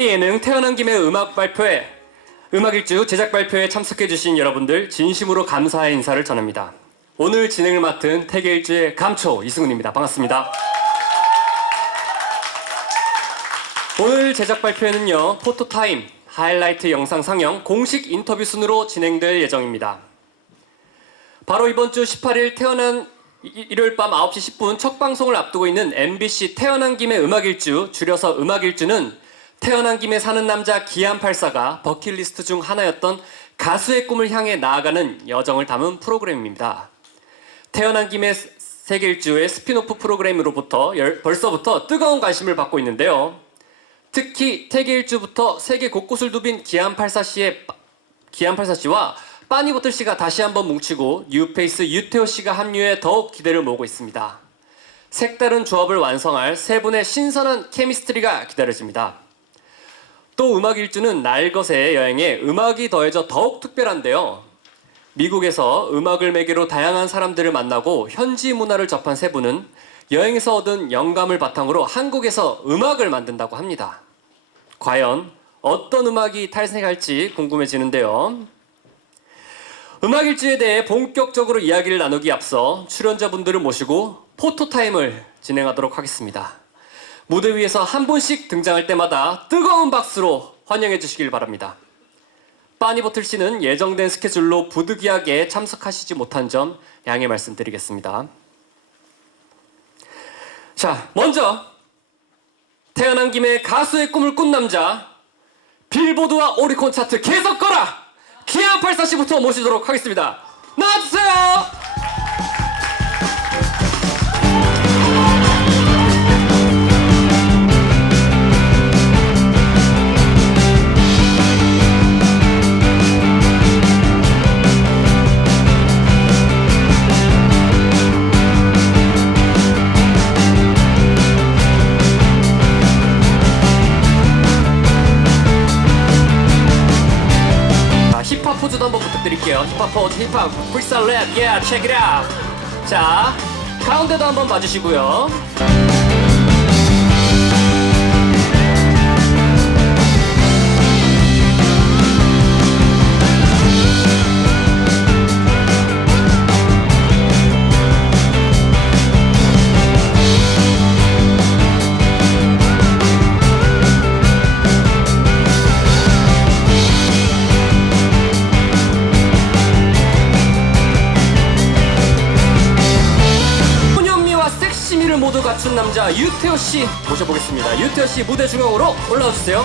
예능 태어난 김에 음악 발표회, 음악일주 제작 발표에 참석해주신 여러분들 진심으로 감사의 인사를 전합니다. 오늘 진행을 맡은 태계일주의 감초 이승훈입니다. 반갑습니다. 오늘 제작 발표회는요, 포토타임, 하이라이트 영상 상영, 공식 인터뷰 순으로 진행될 예정입니다. 바로 이번 주 18일 일요일 밤 9시 10분 첫 방송을 앞두고 있는 MBC 태어난 김에 음악일주, 줄여서 음악일주는 태어난 김에 사는 남자 기안84가 버킷리스트 중 하나였던 가수의 꿈을 향해 나아가는 여정을 담은 프로그램입니다. 태어난 김에 세계일주의 스피노프 프로그램으로부터 벌써부터 뜨거운 관심을 받고 있는데요. 특히 태계일주부터 세계 곳곳을 누빈 기안84 씨와 빠니보틀 씨가 다시 한번 뭉치고 뉴페이스 유태호 씨가 합류해 더욱 기대를 모으고 있습니다. 색다른 조합을 완성할 세 분의 신선한 케미스트리가 기다려집니다. 또 음악일주는 날것의 여행에 음악이 더해져 더욱 특별한데요. 미국에서 음악을 매개로 다양한 사람들을 만나고 현지 문화를 접한 세 분은 여행에서 얻은 영감을 바탕으로 한국에서 음악을 만든다고 합니다. 과연 어떤 음악이 탄생할지 궁금해지는데요. 음악일주에 대해 본격적으로 이야기를 나누기 앞서 출연자분들을 모시고 포토타임을 진행하도록 하겠습니다. 무대 위에서 한 분씩 등장할 때마다 뜨거운 박수로 환영해 주시길 바랍니다. 빠니보틀 씨는 예정된 스케줄로 부득이하게 참석하시지 못한 점 양해 말씀드리겠습니다. 자, 먼저 태어난 김에 가수의 꿈을 꾼 남자, 빌보드와 오리콘 차트 계속 거라! 기안84 씨부터 모시도록 하겠습니다. 나와주세요! 힙합 포즈도 한번 부탁드릴게요. 힙합 포즈, 힙합, 프리스타일 랩, yeah, check it out. 자, 가운데도 한번 봐주시고요. 모두 갖춘 남자 유태호 씨 모셔보겠습니다. 유태호 씨 무대 중앙으로 올라와 주세요.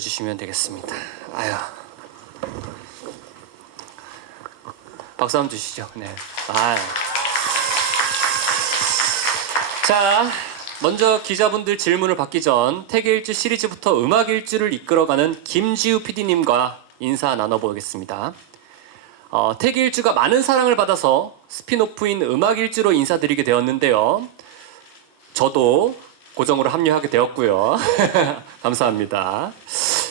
앉아주시면 되겠습니다. 아유. 박수 한번 주시죠. 네. 아. 자, 먼저 기자분들 질문을 받기 전 태계일주 시리즈부터 음악일주를 이끌어가는 김지우 PD님과 인사 나눠보겠습니다. 태계일주가 많은 사랑을 받아서 스피노프인 음악일주로 인사드리게 되었는데요. 저도 고정으로 합류하게 되었고요. 감사합니다.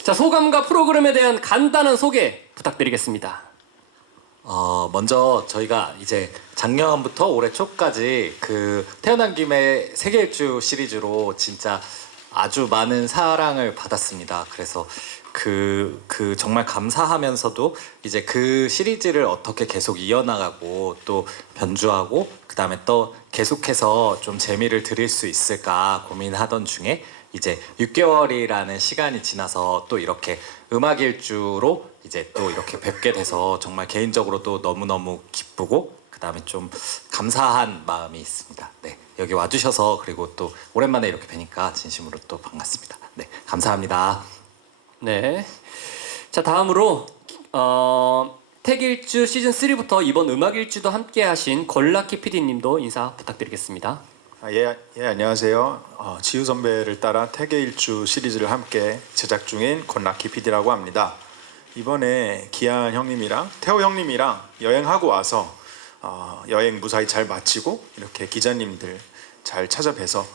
자, 소감과 프로그램에 대한 간단한 소개 부탁드리겠습니다. 먼저 저희가 이제 작년부터 올해 초까지 그 태어난 김에 세계일주 시리즈로 진짜 아주 많은 사랑을 받았습니다. 그래서 그 정말 감사하면서도 이제 그 시리즈를 어떻게 계속 이어나가고 또 변주하고 그 다음에 또 계속해서 좀 재미를 드릴 수 있을까 고민하던 중에 이제 6개월이라는 시간이 지나서 또 이렇게 음악일주로 이제 또 이렇게 뵙게 돼서 정말 개인적으로 또 너무너무 기쁘고 그 다음에 좀 감사한 마음이 있습니다. 네, 여기 와주셔서 그리고 또 오랜만에 이렇게 뵈니까 진심으로 또 반갑습니다. 네, 감사합니다. 네. 자, 다음으로 태계일주 시즌 3부터 이번 음악일주도 함께 하신 걸라키 PD님도 인사 부탁드리겠습니다. 예, 안녕하세요. 지우 선배를 따라 태계일주 시리즈를 함께 제작 중인 권라키 PD라고 합니다. 이번에 기한 형님이랑 태호 형님이랑 여행하고 와서 여행 무사히 잘 마치고 이렇게 기자님들 잘 찾아뵈서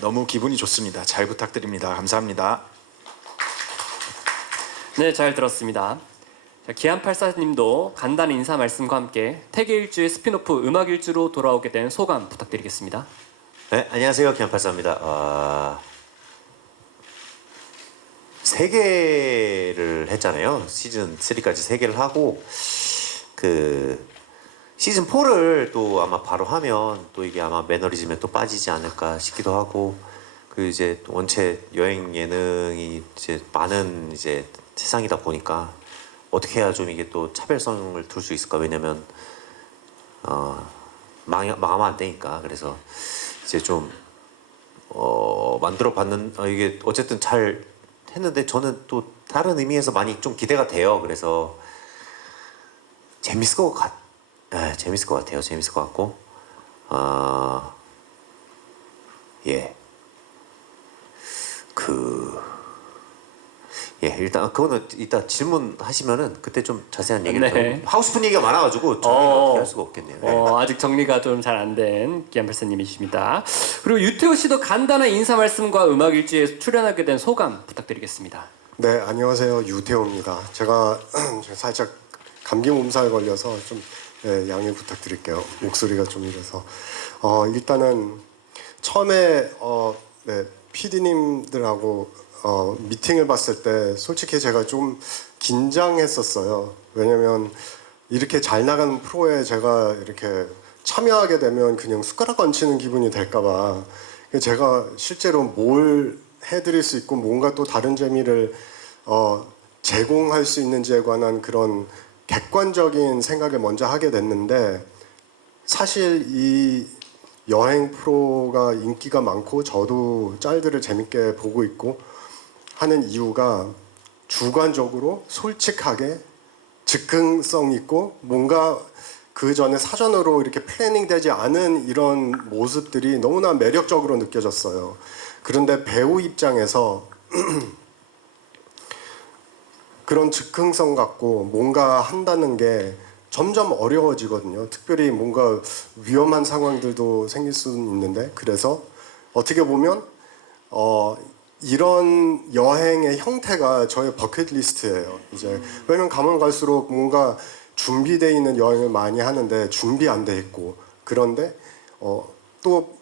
너무 기분이 좋습니다. 잘 부탁드립니다. 감사합니다. 네, 잘 들었습니다. 자, 기안84님도 간단한 인사 말씀과 함께 태계일주의 스피노프 음악일주로 돌아오게 된 소감 부탁드리겠습니다. 네, 안녕하세요. 기안84입니다. 3개를 했잖아요. 시즌 3까지 3개를 하고 그 시즌 4를 또 아마 바로 하면 또 이게 아마 매너리즘에 또 빠지지 않을까 싶기도 하고 그 이제 원체 여행 예능이 이제 많은 이제 세상이다 보니까 어떻게 해야 좀 이게 또 차별성을 둘 수 있을까? 왜냐면 망하면 안 되니까. 그래서 이제 좀 만들어 봤는 이게 어쨌든 잘 했는데 저는 또 다른 의미에서 많이 좀 기대가 돼요. 그래서 재밌을 것 같아요. 재밌을 것 같고 일단 그거는 이따 질문하시면은 그때 좀 자세한 얘기를 네. 하고 싶은 얘기가 많아가지고 저희가 어떻게 할 수가 없겠네요. 네. 아직 정리가 좀 잘 안 된 기안팔사님이십니다. 그리고 유태호 씨도 간단한 인사 말씀과 음악일주에 출연하게 된 소감 부탁드리겠습니다. 네, 안녕하세요. 유태호입니다. 제가 살짝 감기 몸살 걸려서 좀 양해 부탁드릴게요. 목소리가 좀 이래서 일단은 처음에 PD님들하고 미팅을 봤을 때 솔직히 제가 좀 긴장했었어요. 왜냐면 이렇게 잘 나가는 프로에 제가 이렇게 참여하게 되면 그냥 숟가락 얹히는 기분이 될까봐 제가 실제로 뭘 해드릴 수 있고 뭔가 또 다른 재미를 제공할 수 있는지에 관한 그런 객관적인 생각을 먼저 하게 됐는데 사실 이 여행 프로가 인기가 많고 저도 짤들을 재밌게 보고 있고 하는 이유가 주관적으로 솔직하게 즉흥성 있고 뭔가 그 전에 사전으로 이렇게 플래닝 되지 않은 이런 모습들이 너무나 매력적으로 느껴졌어요. 그런데 배우 입장에서 그런 즉흥성 갖고 뭔가 한다는 게 점점 어려워지거든요. 특별히 뭔가 위험한 상황들도 생길 수는 있는데 그래서 어떻게 보면 이런 여행의 형태가 저의 버킷리스트예요. 이제 왜냐면 가면 갈수록 뭔가 준비되어 있는 여행을 많이 하는데 준비 안 돼 있고 그런데 또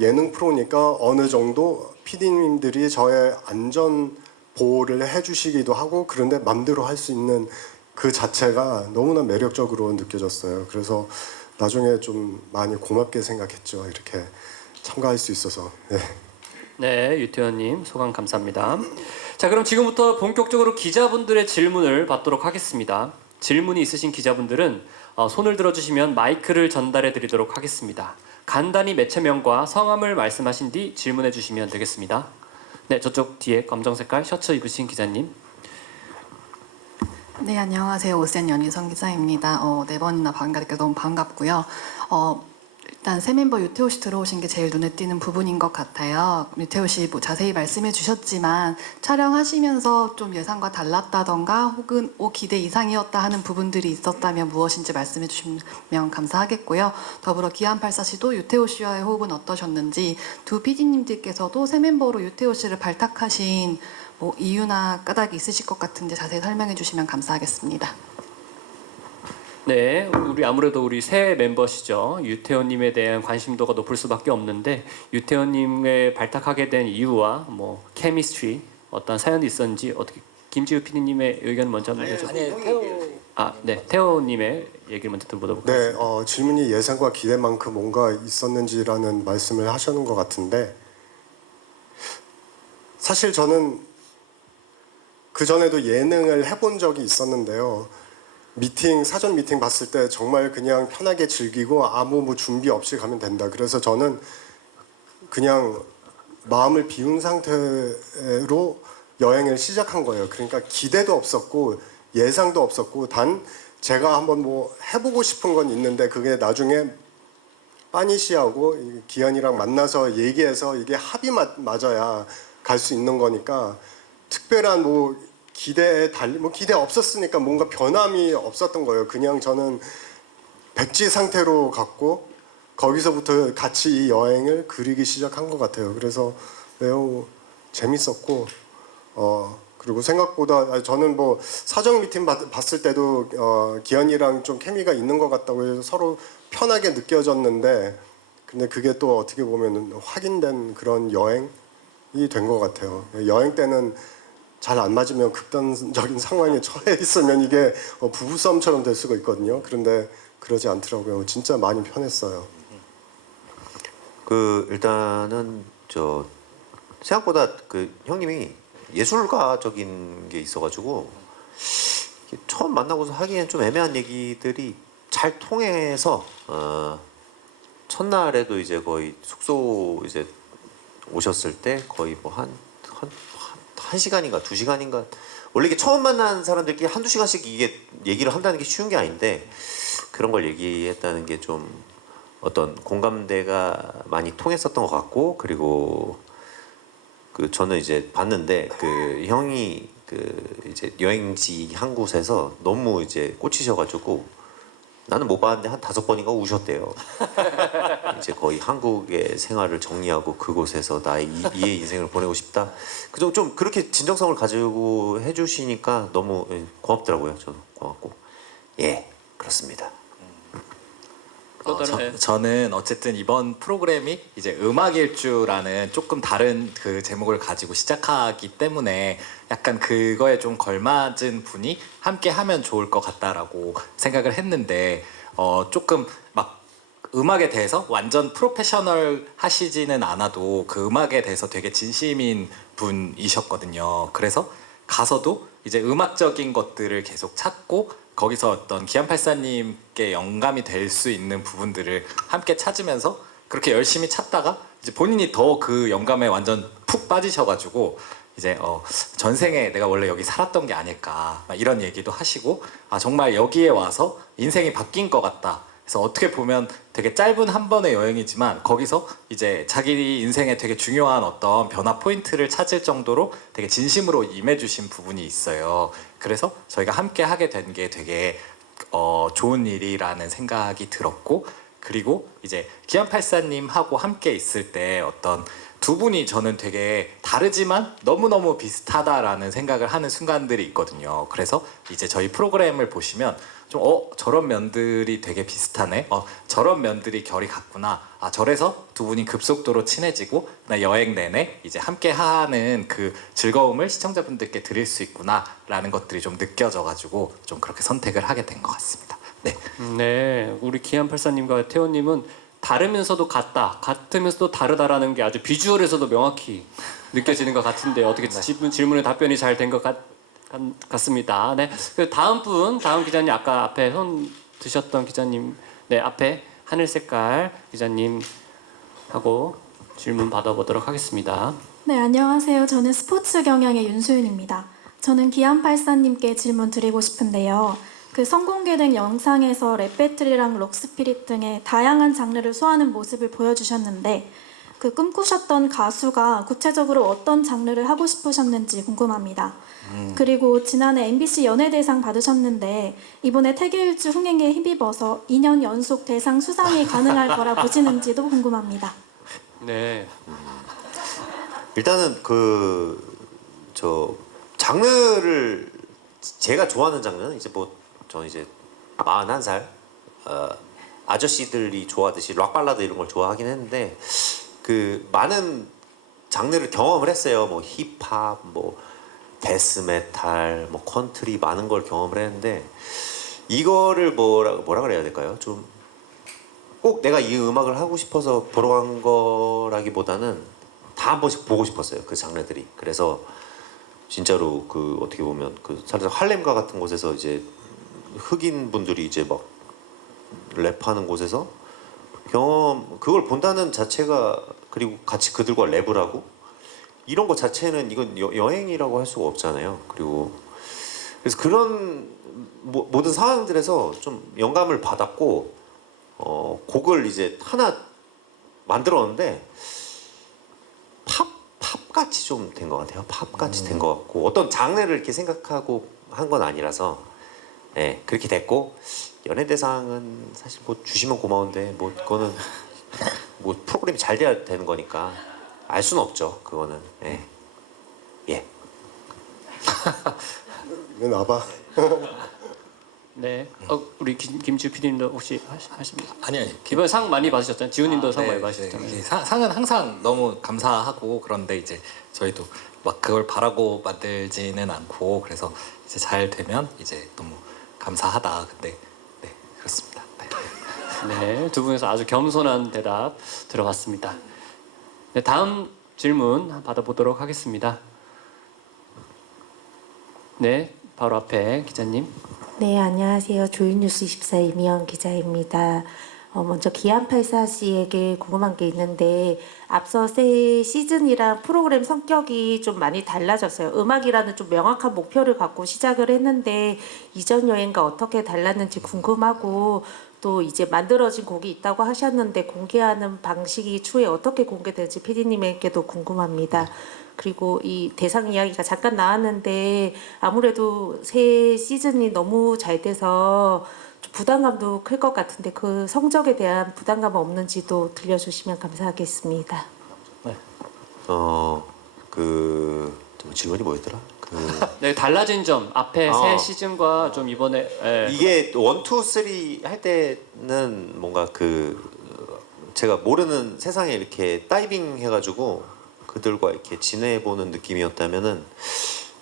예능 프로니까 어느 정도 PD님들이 저의 안전 보호를 해주시기도 하고 그런데 맘대로 할 수 있는 그 자체가 너무나 매력적으로 느껴졌어요. 그래서 나중에 좀 많이 고맙게 생각했죠. 이렇게 참가할 수 있어서. 네, 유태현님 소감 감사합니다. 자, 그럼 지금부터 본격적으로 기자분들의 질문을 받도록 하겠습니다. 질문이 있으신 기자분들은 손을 들어주시면 마이크를 전달해 드리도록 하겠습니다. 간단히 매체명과 성함을 말씀하신 뒤 질문해 주시면 되겠습니다. 네, 저쪽 뒤에 검정 색깔 셔츠 입으신 기자님. 네, 안녕하세요. 오센 연희성 기자입니다. 네 번이나 반갑게 너무 반갑고요. 일단 새 멤버 유태호 씨 들어오신 게 제일 눈에 띄는 부분인 것 같아요. 유태호 씨 뭐 자세히 말씀해 주셨지만 촬영하시면서 좀 예상과 달랐다던가 혹은 기대 이상이었다 하는 부분들이 있었다면 무엇인지 말씀해 주시면 감사하겠고요. 더불어 기안84 씨도 유태호 씨와의 호흡은 어떠셨는지 두 PD님들께서도 새 멤버로 유태호 씨를 발탁하신 뭐 이유나 까닭이 있으실 것 같은데 자세히 설명해 주시면 감사하겠습니다. 네, 아무래도 우리 새 멤버시죠. 유태원님에 대한 관심도가 높을 수밖에 없는데 유태원님을 발탁하게 된 이유와 뭐 케미스트리 어떤 사연이 있었는지 어떻게 김지우 PD님의 의견 먼저 한번 해줘. 네, 태호님의 얘기를 먼저 들어보도록 네, 하겠습니다. 질문이 예상과 기대만큼 뭔가 있었는지라는 말씀을 하시는 것 같은데 사실 저는 그 전에도 예능을 해본 적이 있었는데요. 사전 미팅 봤을 때 정말 그냥 편하게 즐기고 아무 뭐 준비 없이 가면 된다. 그래서 저는 그냥 마음을 비운 상태로 여행을 시작한 거예요. 그러니까 기대도 없었고 예상도 없었고 단 제가 한번 뭐 해보고 싶은 건 있는데 그게 나중에 빠니 씨하고 기현이랑 만나서 얘기해서 이게 합이 맞아야 갈 수 있는 거니까 특별한 뭐 기대 없었으니까 뭔가 변함이 없었던 거예요. 그냥 저는 백지 상태로 갔고 거기서부터 같이 이 여행을 그리기 시작한 것 같아요. 그래서 매우 재밌었고 그리고 생각보다 저는 뭐 사전 미팅 봤을 때도 기현이랑 좀 케미가 있는 것 같다고 해서 서로 편하게 느껴졌는데 근데 그게 또 어떻게 보면 확인된 그런 여행이 된 것 같아요. 여행 때는 잘 안 맞으면 극단적인 상황에 처해 있으면 이게 부부싸움처럼 될 수가 있거든요. 그런데 그러지 않더라고요. 진짜 많이 편했어요. 일단은 생각보다 형님이 예술가적인 게 있어가지고 처음 만나고서 하기엔 좀 애매한 얘기들이 잘 통해서 첫날에도 이제 거의 숙소 이제 오셨을 때 거의 뭐 한 시간인가 2시간인가 원래 이게 처음 만난 사람들끼리 1~2시간씩 이게 얘기를 한다는 게 쉬운 게 아닌데 그런 걸 얘기했다는 게 좀 어떤 공감대가 많이 통했었던 것 같고 그리고 저는 이제 봤는데 형이 이제 여행지 한 곳에서 너무 이제 꽂히셔가지고 나는 못 봤는데 한 5번인가 우셨대요. 이제 거의 한국의 생활을 정리하고 그곳에서 나의 이의 인생을 보내고 싶다. 그죠? 좀 그렇게 진정성을 가지고 해주시니까 너무 고맙더라고요. 저도 고맙고 그렇습니다. 저는 어쨌든 이번 프로그램이 이제 음악일주라는 조금 다른 그 제목을 가지고 시작하기 때문에 약간 그거에 좀 걸맞은 분이 함께 하면 좋을 것 같다라고 생각을 했는데 조금 막 음악에 대해서 완전 프로페셔널 하시지는 않아도 그 음악에 대해서 되게 진심인 분이셨거든요. 그래서 가서도 이제 음악적인 것들을 계속 찾고 거기서 어떤 기안84님께 영감이 될 수 있는 부분들을 함께 찾으면서 그렇게 열심히 찾다가 이제 본인이 더 그 영감에 완전 푹 빠지셔가지고 이제 전생에 내가 원래 여기 살았던 게 아닐까 막 이런 얘기도 하시고 정말 여기에 와서 인생이 바뀐 것 같다. 그래서 어떻게 보면 되게 짧은 한 번의 여행이지만 거기서 이제 자기 인생에 되게 중요한 어떤 변화 포인트를 찾을 정도로 되게 진심으로 임해주신 부분이 있어요. 그래서 저희가 함께 하게 된 게 되게 좋은 일이라는 생각이 들었고 그리고 이제 기안84님하고 함께 있을 때 어떤 두 분이 저는 되게 다르지만 너무너무 비슷하다라는 생각을 하는 순간들이 있거든요. 그래서 이제 저희 프로그램을 보시면 좀 저런 면들이 되게 비슷하네. 저런 면들이 결이 같구나. 저래서 두 분이 급속도로 친해지고 여행 내내 이제 함께 하는 그 즐거움을 시청자분들께 드릴 수 있구나라는 것들이 좀 느껴져가지고 좀 그렇게 선택을 하게 된 것 같습니다. 네. 네, 우리 기안84님과 태호님은 다르면서도 같으면서도 다르다라는 게 아주 비주얼에서도 명확히 느껴지는 것 같은데 어떻게 질문에 답변이 잘 된 것 같습니다. 네, 다음 기자님 아까 앞에 손 드셨던 기자님, 네 앞에 하늘 색깔 기자님 하고 질문 받아보도록 하겠습니다. 네, 안녕하세요. 저는 스포츠 경영의 윤소윤입니다. 저는 기안84님께 질문 드리고 싶은데요. 그 선공개된 영상에서 랩 배틀이랑 록스피릿 등의 다양한 장르를 소화하는 모습을 보여주셨는데 그 꿈꾸셨던 가수가 구체적으로 어떤 장르를 하고 싶으셨는지 궁금합니다. 그리고 지난해 MBC 연예대상 받으셨는데 이번에 태계일주 흥행에 힘입어서 2년 연속 대상 수상이 가능할 거라 보시는지도 궁금합니다. 네. 일단은 저 장르를 제가 좋아하는 장르는 이제 뭐 저는 이제 41살 아저씨들이 좋아하듯이 락 발라드 이런 걸 좋아하긴 했는데 그 많은 장르를 경험을 했어요. 뭐 힙합, 뭐 데스메탈, 뭐 컨트리 많은 걸 경험을 했는데 이거를 뭐라 그래야 될까요? 좀 꼭 내가 이 음악을 하고 싶어서 보러 간 거라기보다는 다 한 번씩 보고 싶었어요. 그 장르들이. 그래서 진짜로 그 어떻게 보면 그 살짝 할렘가 같은 곳에서 이제 흑인 분들이 이제 막 랩하는 곳에서 그걸 본다는 자체가 그리고 같이 그들과 랩을 하고 이런 것 자체는 이건 여행이라고 할 수가 없잖아요. 그리고 그래서 그런 모든 상황들에서 좀 영감을 받았고 곡을 이제 하나 만들었는데 팝같이 좀 된 것 같아요. 팝같이 된 것 같고 어떤 장르를 이렇게 생각하고 한 건 아니라서 네, 그렇게 됐고 연예대상은 사실 뭐 주시면 고마운데 뭐 그거는 뭐 프로그램이 잘 돼야 되는 거니까 알 수는 없죠. 그거는 예. 예. 왜 나봐? 네. 우리 김지우 PD님도 혹시 하십니까? 아니요. 이번 상 많이 받으셨잖아요. 지우님도 상 네, 많이 받으셨잖아요. 이게 상은 항상 너무 감사하고 그런데 이제 저희도 막 그걸 바라고 만들지는 않고 그래서 이제 잘 되면 이제 너무 감사하다. 근데 네 그렇습니다. 네. 네, 두 분에서 아주 겸손한 대답 들어봤습니다. 네, 다음 질문 받아보도록 하겠습니다. 네, 바로 앞에 기자님. 네, 안녕하세요. 조윤뉴스 24 이미영 기자입니다. 먼저 기안84 씨에게 궁금한 게 있는데 앞서 새 시즌이랑 프로그램 성격이 좀 많이 달라졌어요. 음악이라는 좀 명확한 목표를 갖고 시작을 했는데 이전 여행과 어떻게 달랐는지 궁금하고 또 이제 만들어진 곡이 있다고 하셨는데 공개하는 방식이 추후에 어떻게 공개될지 PD님에게도 궁금합니다. 그리고 이 대상 이야기가 잠깐 나왔는데 아무래도 새 시즌이 너무 잘 돼서 좀 부담감도 클 것 같은데 그 성적에 대한 부담감 없는지도 들려주시면 감사하겠습니다. 질문이 뭐였더라? 네, 달라진 점 앞에 새 시즌과 좀 이번에 이게 1, 2, 3 할 때는 뭔가 제가 모르는 세상에 이렇게 다이빙 해가지고 그들과 이렇게 지내보는 느낌이었다면은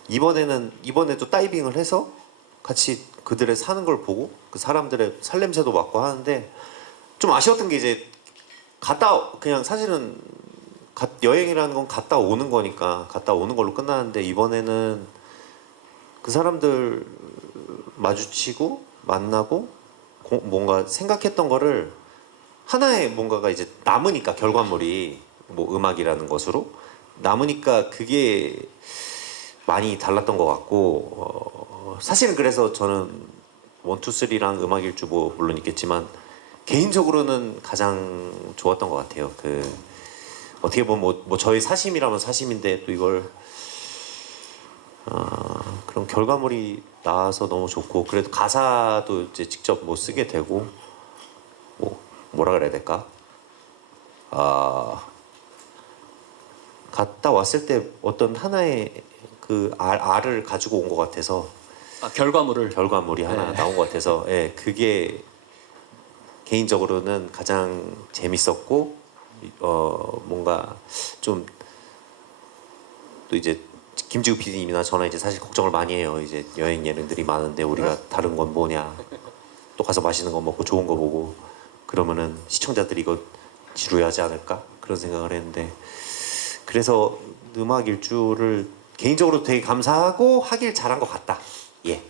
이번에도 다이빙을 해서 같이 그들의 사는 걸 보고 그 사람들의 살냄새도 맡고 하는데 좀 아쉬웠던 게 이제 그냥 사실은 여행이라는 건 갔다 오는 거니까 갔다 오는 걸로 끝나는데 이번에는 그 사람들 마주치고 만나고 뭔가 생각했던 거를 하나의 뭔가가 이제 남으니까 결과물이 뭐 음악이라는 것으로 남으니까 그게 많이 달랐던 것 같고 사실은 그래서 저는 1, 2, 3랑 음악 일주 뭐 물론 있겠지만 개인적으로는 가장 좋았던 것 같아요. 어떻게 보면 뭐 저희 사심이라면 사심인데 또 이걸 그런 결과물이 나와서 너무 좋고 그래도 가사도 이제 직접 뭐 쓰게 되고 뭐라 그래야 될까? 갔다 왔을 때 어떤 하나의 그 알을 가지고 온 것 같아서 결과물이 하나 나온 것 같아서 예, 그게 개인적으로는 가장 재밌었고 뭔가 좀 또 이제 김지우 PD님이나 저나 이제 사실 걱정을 많이 해요. 이제 여행 예능들이 많은데 우리가 다른 건 뭐냐? 또 가서 맛있는 거 먹고 좋은 거 보고 그러면은 시청자들이 이거 지루해하지 않을까? 그런 생각을 했는데 그래서 음악 일주를 개인적으로 되게 감사하고 하길 잘한 것 같다. 예.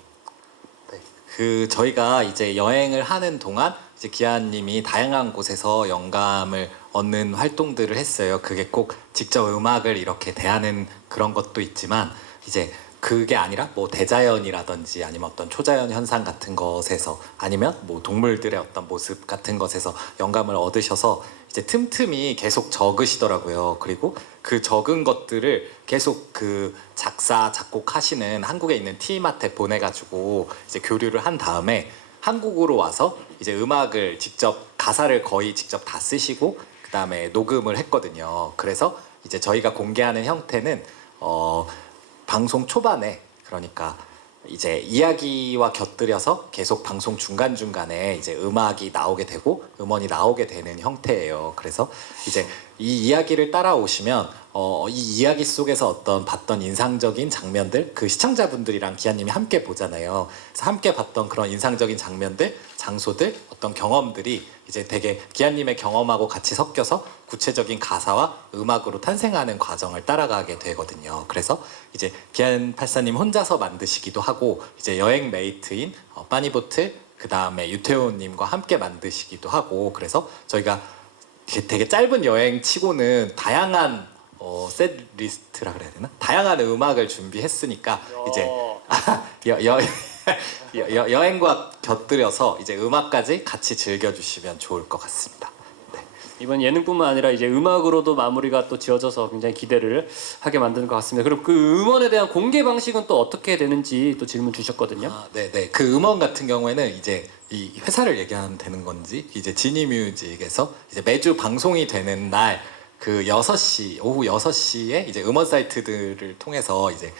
저희가 이제 여행을 하는 동안 이제 기아님이 다양한 곳에서 영감을 얻는 활동들을 했어요. 그게 꼭 직접 음악을 이렇게 대하는 그런 것도 있지만 이제 그게 아니라 뭐 대자연이라든지 아니면 어떤 초자연 현상 같은 것에서 아니면 뭐 동물들의 어떤 모습 같은 것에서 영감을 얻으셔서 이제 틈틈이 계속 적으시더라고요. 그리고 그 적은 것들을 계속 그 작사 작곡하시는 한국에 있는 팀한테 보내가지고 이제 교류를 한 다음에 한국으로 와서 이제 음악을 직접 가사를 거의 직접 다 쓰시고 그 다음에 녹음을 했거든요. 그래서 이제 저희가 공개하는 형태는 방송 초반에 그러니까 이제 이야기와 곁들여서 계속 방송 중간중간에 이제 음악이 나오게 되고 음원이 나오게 되는 형태예요. 그래서 이제 이 이야기를 따라오시면 이 이야기 속에서 어떤 봤던 인상적인 장면들 그 시청자분들이랑 기아님이 함께 보잖아요. 그래서 함께 봤던 그런 인상적인 장면들, 장소들, 어떤 경험들이 이제 되게 기아님의 경험하고 같이 섞여서 구체적인 가사와 음악으로 탄생하는 과정을 따라가게 되거든요. 그래서 이제 기안 팔사님 혼자서 만드시기도 하고 이제 여행 메이트인 빠니보트 그 다음에 유태호님과 함께 만드시기도 하고 그래서 저희가 되게 짧은 여행 치고는 다양한 셋 리스트라 그래야 되나? 다양한 음악을 준비했으니까 이제 여행과 곁들여서 이제 음악까지 같이 즐겨주시면 좋을 것 같습니다. 네. 이번 예능뿐만 아니라 이제 음악으로도 마무리가 또 지어져서 굉장히 기대를 하게 만드는 것 같습니다. 그럼 그 음원에 대한 공개 방식은 또 어떻게 되는지 또 질문 주셨거든요. 네네. 그 음원 같은 경우에는 이제 이 회사를 얘기하면 되는 건지 이제 지니뮤직에서 이제 매주 방송이 되는 날 그 6시 오후 6시에 이제 음원 사이트들을 통해서 이제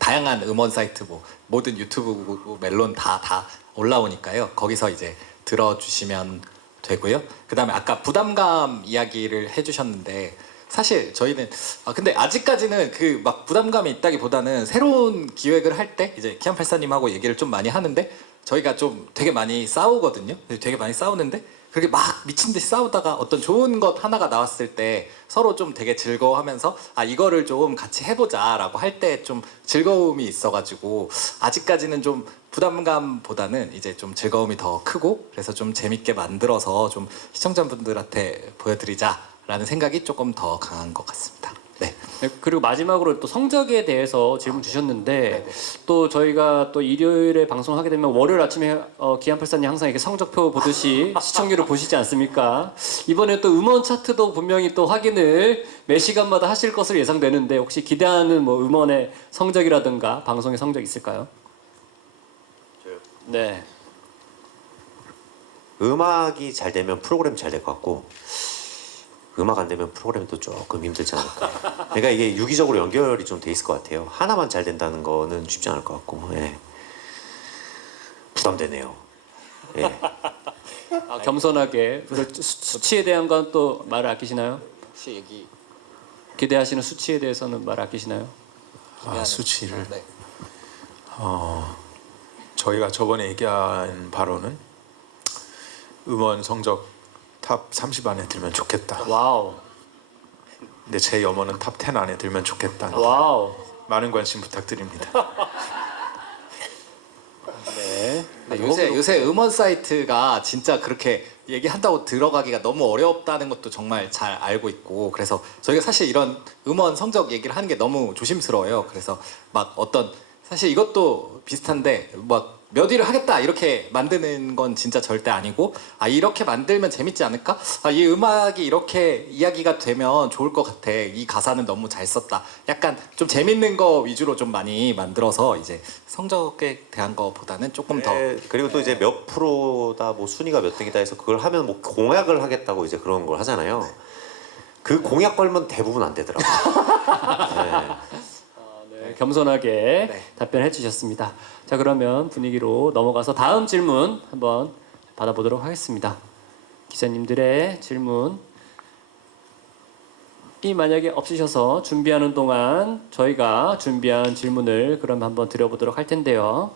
다양한 음원 사이트 뭐 모든 유튜브 멜론 다 올라오니까요. 거기서 이제 들어주시면 되고요. 그다음에 아까 부담감 이야기를 해주셨는데 사실 저희는 근데 아직까지는 그 막 부담감이 있다기보다는 새로운 기획을 할 때 이제 기안팔사님하고 얘기를 좀 많이 하는데 저희가 좀 되게 많이 싸우거든요. 되게 많이 싸우는데 그렇게 막 미친 듯이 싸우다가 어떤 좋은 것 하나가 나왔을 때 서로 좀 되게 즐거워하면서 이거를 좀 같이 해보자라고 할 때 좀 즐거움이 있어가지고 아직까지는 좀 부담감보다는 이제 좀 즐거움이 더 크고 그래서 좀 재밌게 만들어서 좀 시청자분들한테 보여드리자라는 생각이 조금 더 강한 것 같습니다. 네. 네, 그리고 마지막으로 또 성적에 대해서 질문 주셨는데 또 저희가 또 일요일에 방송을 하게 되면 월요일 아침에 기안팔사님 항상 이렇게 성적표 보듯이 시청률을 보시지 않습니까? 이번에 또 음원 차트도 분명히 또 확인을 매 시간마다 하실 것으로 예상되는데 혹시 기대하는 뭐 음원의 성적이라든가 방송의 성적 있을까요? 저요? 네. 음악이 잘 되면 프로그램 잘 될 것 같고 음악 안 되면 프로그램도 조금 힘들지 않을까. 그러니까 이게 유기적으로 연결이 좀 돼 있을 것 같아요. 하나만 잘 된다는 거는 쉽지 않을 것 같고. 예. 부담되네요. 예. 겸손하게 수치에 대한 건 또 말을 아끼시나요? 혹시 얘기 기대하시는 수치에 대해서는 말을 아끼시나요? 수치를 네. 저희가 저번에 얘기한 바로는 음원 성적 탑 30 안에 들면 좋겠다. 와우. 근데 제 염원은 탑 10 안에 들면 좋겠다. 와우. 많은 관심 부탁드립니다. 네. 요새 음원 사이트가 진짜 그렇게 얘기한다고 들어가기가 너무 어렵다는 것도 정말 잘 알고 있고 그래서 저희가 사실 이런 음원 성적 얘기를 하는 게 너무 조심스러워요. 그래서 막 어떤 사실 이것도 비슷한데 막 몇 위를 하겠다 이렇게 만드는 건 진짜 절대 아니고 이렇게 만들면 재밌지 않을까? 이 음악이 이렇게 이야기가 되면 좋을 것 같아. 이 가사는 너무 잘 썼다. 약간 좀 재밌는 거 위주로 좀 많이 만들어서 이제 성적에 대한 거보다는 조금 더 그리고 또 이제 몇 프로다 뭐 순위가 몇 등이다 해서 그걸 하면 뭐 공약을 하겠다고 이제 그런 걸 하잖아요. 그 공약 걸면 대부분 안 되더라고요. 네. 네, 겸손하게 답변해 주셨습니다. 자, 그러면 분위기로 넘어가서 다음 질문 한번 받아보도록 하겠습니다. 기자님들의 질문이 만약에 없으셔서 준비하는 동안 저희가 준비한 질문을 그럼 한번 드려보도록 할 텐데요.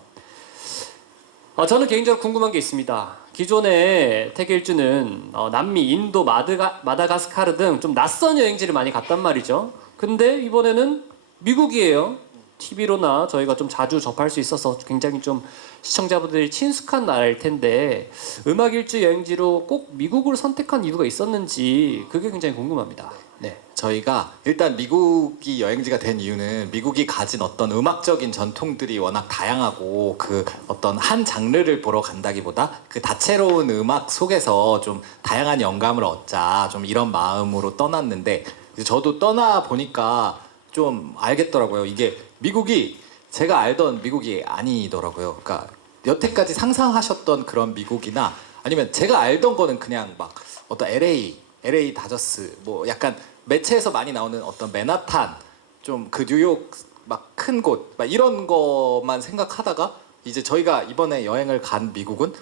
저는 개인적으로 궁금한 게 있습니다. 기존에 태계 일주는 남미, 인도, 마다가스카르 등 좀 낯선 여행지를 많이 갔단 말이죠. 근데 이번에는 미국이에요. TV로나 저희가 좀 자주 접할 수 있어서 굉장히 좀 시청자분들이 친숙한 나라일 텐데 음악 일주 여행지로 꼭 미국을 선택한 이유가 있었는지 그게 굉장히 궁금합니다. 네. 저희가 일단 미국이 여행지가 된 이유는 미국이 가진 어떤 음악적인 전통들이 워낙 다양하고 그 어떤 한 장르를 보러 간다기보다 그 다채로운 음악 속에서 좀 다양한 영감을 얻자 좀 이런 마음으로 떠났는데 이제 저도 떠나 보니까 좀 알겠더라고요. 이게 미국이 제가 알던 미국이 아니더라고요. 그러니까 여태까지 상상하셨던 그런 미국이나 아니면 제가 알던 거는 그냥 막 어떤 LA 다저스 뭐 약간 매체에서 많이 나오는 어떤 맨하탄 좀 그 뉴욕 막 큰 곳 막 이런 것만 생각하다가 이제 저희가 이번에 여행을 간 미국은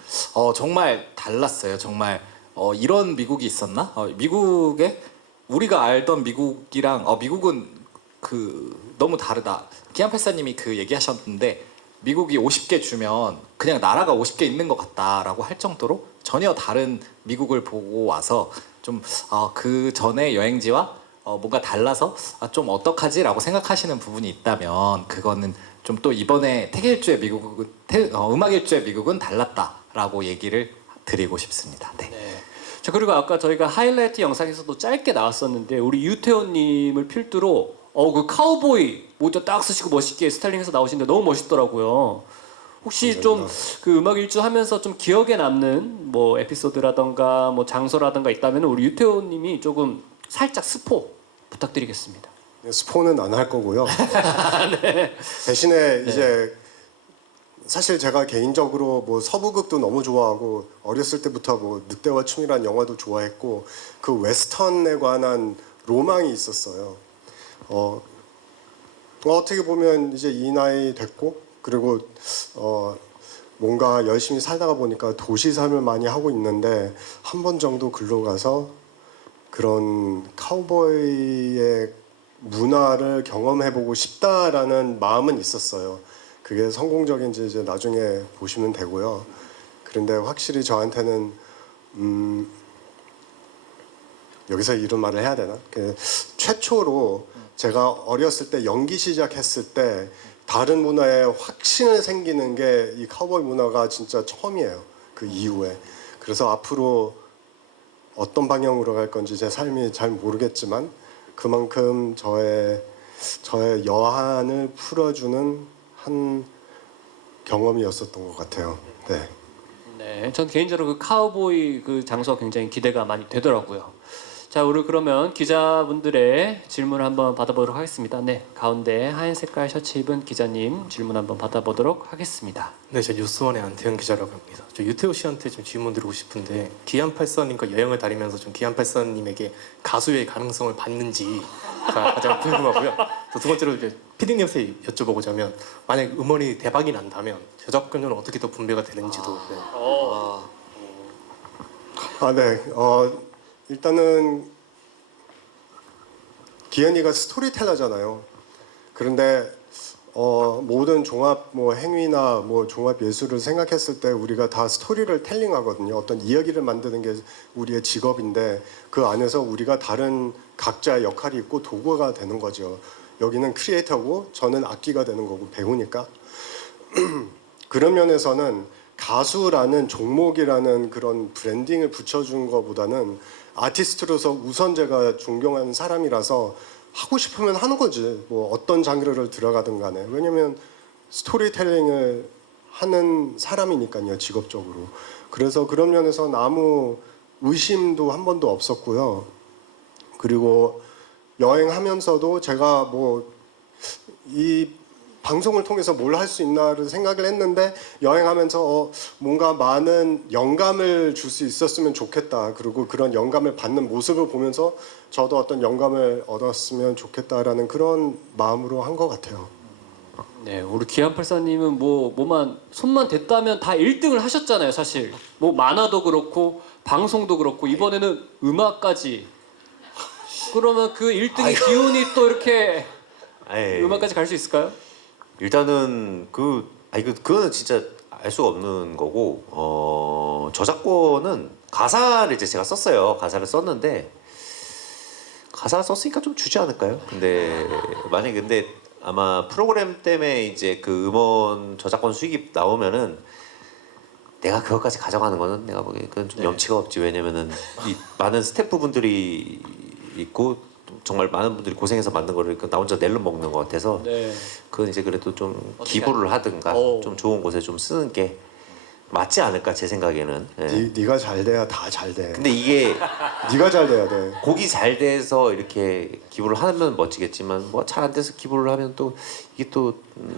정말 달랐어요. 정말 이런 미국이 있었나? 미국에 우리가 알던 미국이랑 미국은 그 너무 다르다. 기안팔사님이 그 얘기하셨는데 미국이 50개 주면 그냥 나라가 50개 있는 것 같다라고 할 정도로 전혀 다른 미국을 보고 와서 좀 그 전에 여행지와 뭔가 달라서 좀 어떡하지라고 생각하시는 부분이 있다면 그거는 좀 또 이번에 태계일주의 미국은 음악일주의 미국은 달랐다라고 얘기를 드리고 싶습니다. 네. 자, 그리고 아까 저희가 하이라이트 영상에서도 짧게 나왔었는데 우리 유태원님을 필두로 그 카우보이 모자 딱 쓰시고 멋있게 스타일링해서 나오시는데 너무 멋있더라고요. 혹시 좀 그 음악 일주 하면서 좀 기억에 남는 뭐 에피소드라던가 뭐 장소라던가 있다면 우리 유태원님이 조금 살짝 스포 부탁드리겠습니다. 네, 스포는 안 할 거고요. 대신에 이제 사실 제가 개인적으로 뭐 서부극도 너무 좋아하고 어렸을 때부터 뭐 늑대와 춤이란 영화도 좋아했고 그 웨스턴에 관한 로망이 있었어요. 어떻게 보면 이제 이 나이 됐고 그리고 뭔가 열심히 살다가 보니까 도시 삶을 많이 하고 있는데 한 번 정도 글로 가서 그런 카우보이의 문화를 경험해보고 싶다라는 마음은 있었어요. 그게 성공적인지 이제 나중에 보시면 되고요. 그런데 확실히 저한테는 여기서 이런 말을 해야 되나? 최초로 제가 어렸을 때 연기 시작했을 때 다른 문화에 확신을 생기는 게 이 카우보이 문화가 진짜 처음이에요. 그 이후에. 그래서 앞으로 어떤 방향으로 갈 건지 제 삶이 잘 모르겠지만 그만큼 저의 여한을 풀어주는 한 경험이었었던 것 같아요. 네. 네, 전 개인적으로 그 카우보이 그 장소가 굉장히 기대가 많이 되더라고요. 자, 우리 그러면 기자분들의 질문을 한번 받아보도록 하겠습니다. 네, 가운데 하얀 색깔 셔츠 입은 기자님 질문 한번 받아보도록 하겠습니다. 네, 저 뉴스원의 안태현 기자라고 합니다. 저 유태호 씨한테 좀 질문 드리고 싶은데 기안팔사님과 여행을 다니면서 좀 기안팔사님에게 가수의 가능성을 봤는지가 가장 궁금하고요. 또 두 번째로 이제 PD님한테 여쭤보고자면 만약 음원이 대박이 난다면 저작권료는 어떻게 더 분배가 되는지도. 네. 일단은 기현이가 스토리텔러잖아요. 그런데 모든 종합 뭐 행위나 뭐 종합 예술을 생각했을 때 우리가 다 스토리를 텔링하거든요. 어떤 이야기를 만드는 게 우리의 직업인데 그 안에서 우리가 다른 각자의 역할이 있고 도구가 되는 거죠. 여기는 크리에이터고 저는 악기가 되는 거고 배우니까. 그런 면에서는 가수라는 종목이라는 그런 브랜딩을 붙여준 것보다는 아티스트로서 우선 제가 존경하는 사람이라서 하고 싶으면 하는 거지. 뭐 어떤 장르를 들어가든 간에. 왜냐면 스토리텔링을 하는 사람이니까요, 직업적으로. 그래서 그런 면에서는 아무 의심도 한 번도 없었고요. 그리고 여행하면서도 제가 뭐 이 방송을 통해서 뭘 할 수 있나를 생각을 했는데 여행하면서 뭔가 많은 영감을 줄 수 있었으면 좋겠다. 그리고 그런 영감을 받는 모습을 보면서 저도 어떤 영감을 얻었으면 좋겠다라는 그런 마음으로 한 것 같아요. 네, 우리 기안팔사님은 뭐만 손만 댔다면 다 1등을 하셨잖아요, 사실. 뭐 만화도 그렇고 방송도 그렇고 이번에는 음악까지. 그러면 그 1등의 기운이 또 이렇게 음악까지 갈 수 있을까요? 일단은 그거는 진짜 알 수가 없는 거고 저작권은 가사를 이제 제가 썼어요. 가사를 썼는데 가사를 썼으니까 좀 주지 않을까요? 근데 만약에 아마 프로그램 때문에 이제 그 음원 저작권 수익이 나오면은 내가 그것까지 가져가는 거는 내가 보기에 그건 좀 염치가 없지. 왜냐면은 이 많은 스태프분들이 있고 정말 많은 분들이 고생해서 만든 거를 나 혼자 낼로 먹는 것 같아서 네. 그건 이제 그래도 좀 어떻게 기부를 하든가 오. 좀 좋은 곳에 좀 쓰는 게 맞지 않을까 제 생각에는. 예. 네가 잘 돼야 다 잘 돼. 근데 이게 네가 잘 돼야 돼. 곡이 잘 돼서 이렇게 기부를 하면 멋지겠지만 뭐 잘 안 돼서 기부를 하면 또 이게 또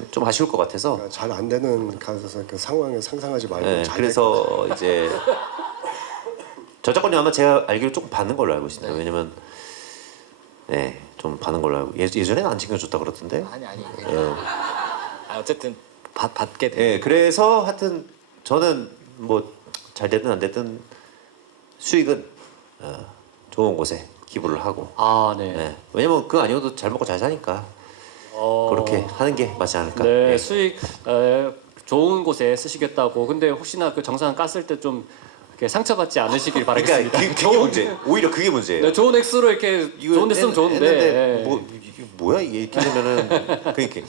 좀 아쉬울 것 같아서. 잘 안 되는 가서 그 상황을 상상하지 말고 네, 잘 그래서 이제 저작권료 아마 제가 알기로 조금 받는 걸로 알고 있습니다. 왜냐면 네, 좀 받는 걸로 알고 예전에는 안 챙겨줬다 그러던데. 아니 예. 어쨌든 받게 돼. 예, 그래서 하여튼 저는 뭐 잘 되든 안 되든 수익은 좋은 곳에 기부를 하고. 아, 네. 예, 왜냐면 그거 아니어도 잘 먹고 잘 사니까 그렇게 하는 게 맞지 않을까. 네, 예. 수익 좋은 곳에 쓰시겠다고. 근데 혹시나 그 정산 깠을 때 좀 이렇게 상처받지 않으시길 바라겠습니다. 그러니까 그게 문제. 오히려 그게 문제예요. 네, 좋은 액수로 이렇게 좋은 데 쓰면 좋은데. 했는데 예. 뭐 이게 뭐야 이게 이렇게 되면은 그러니까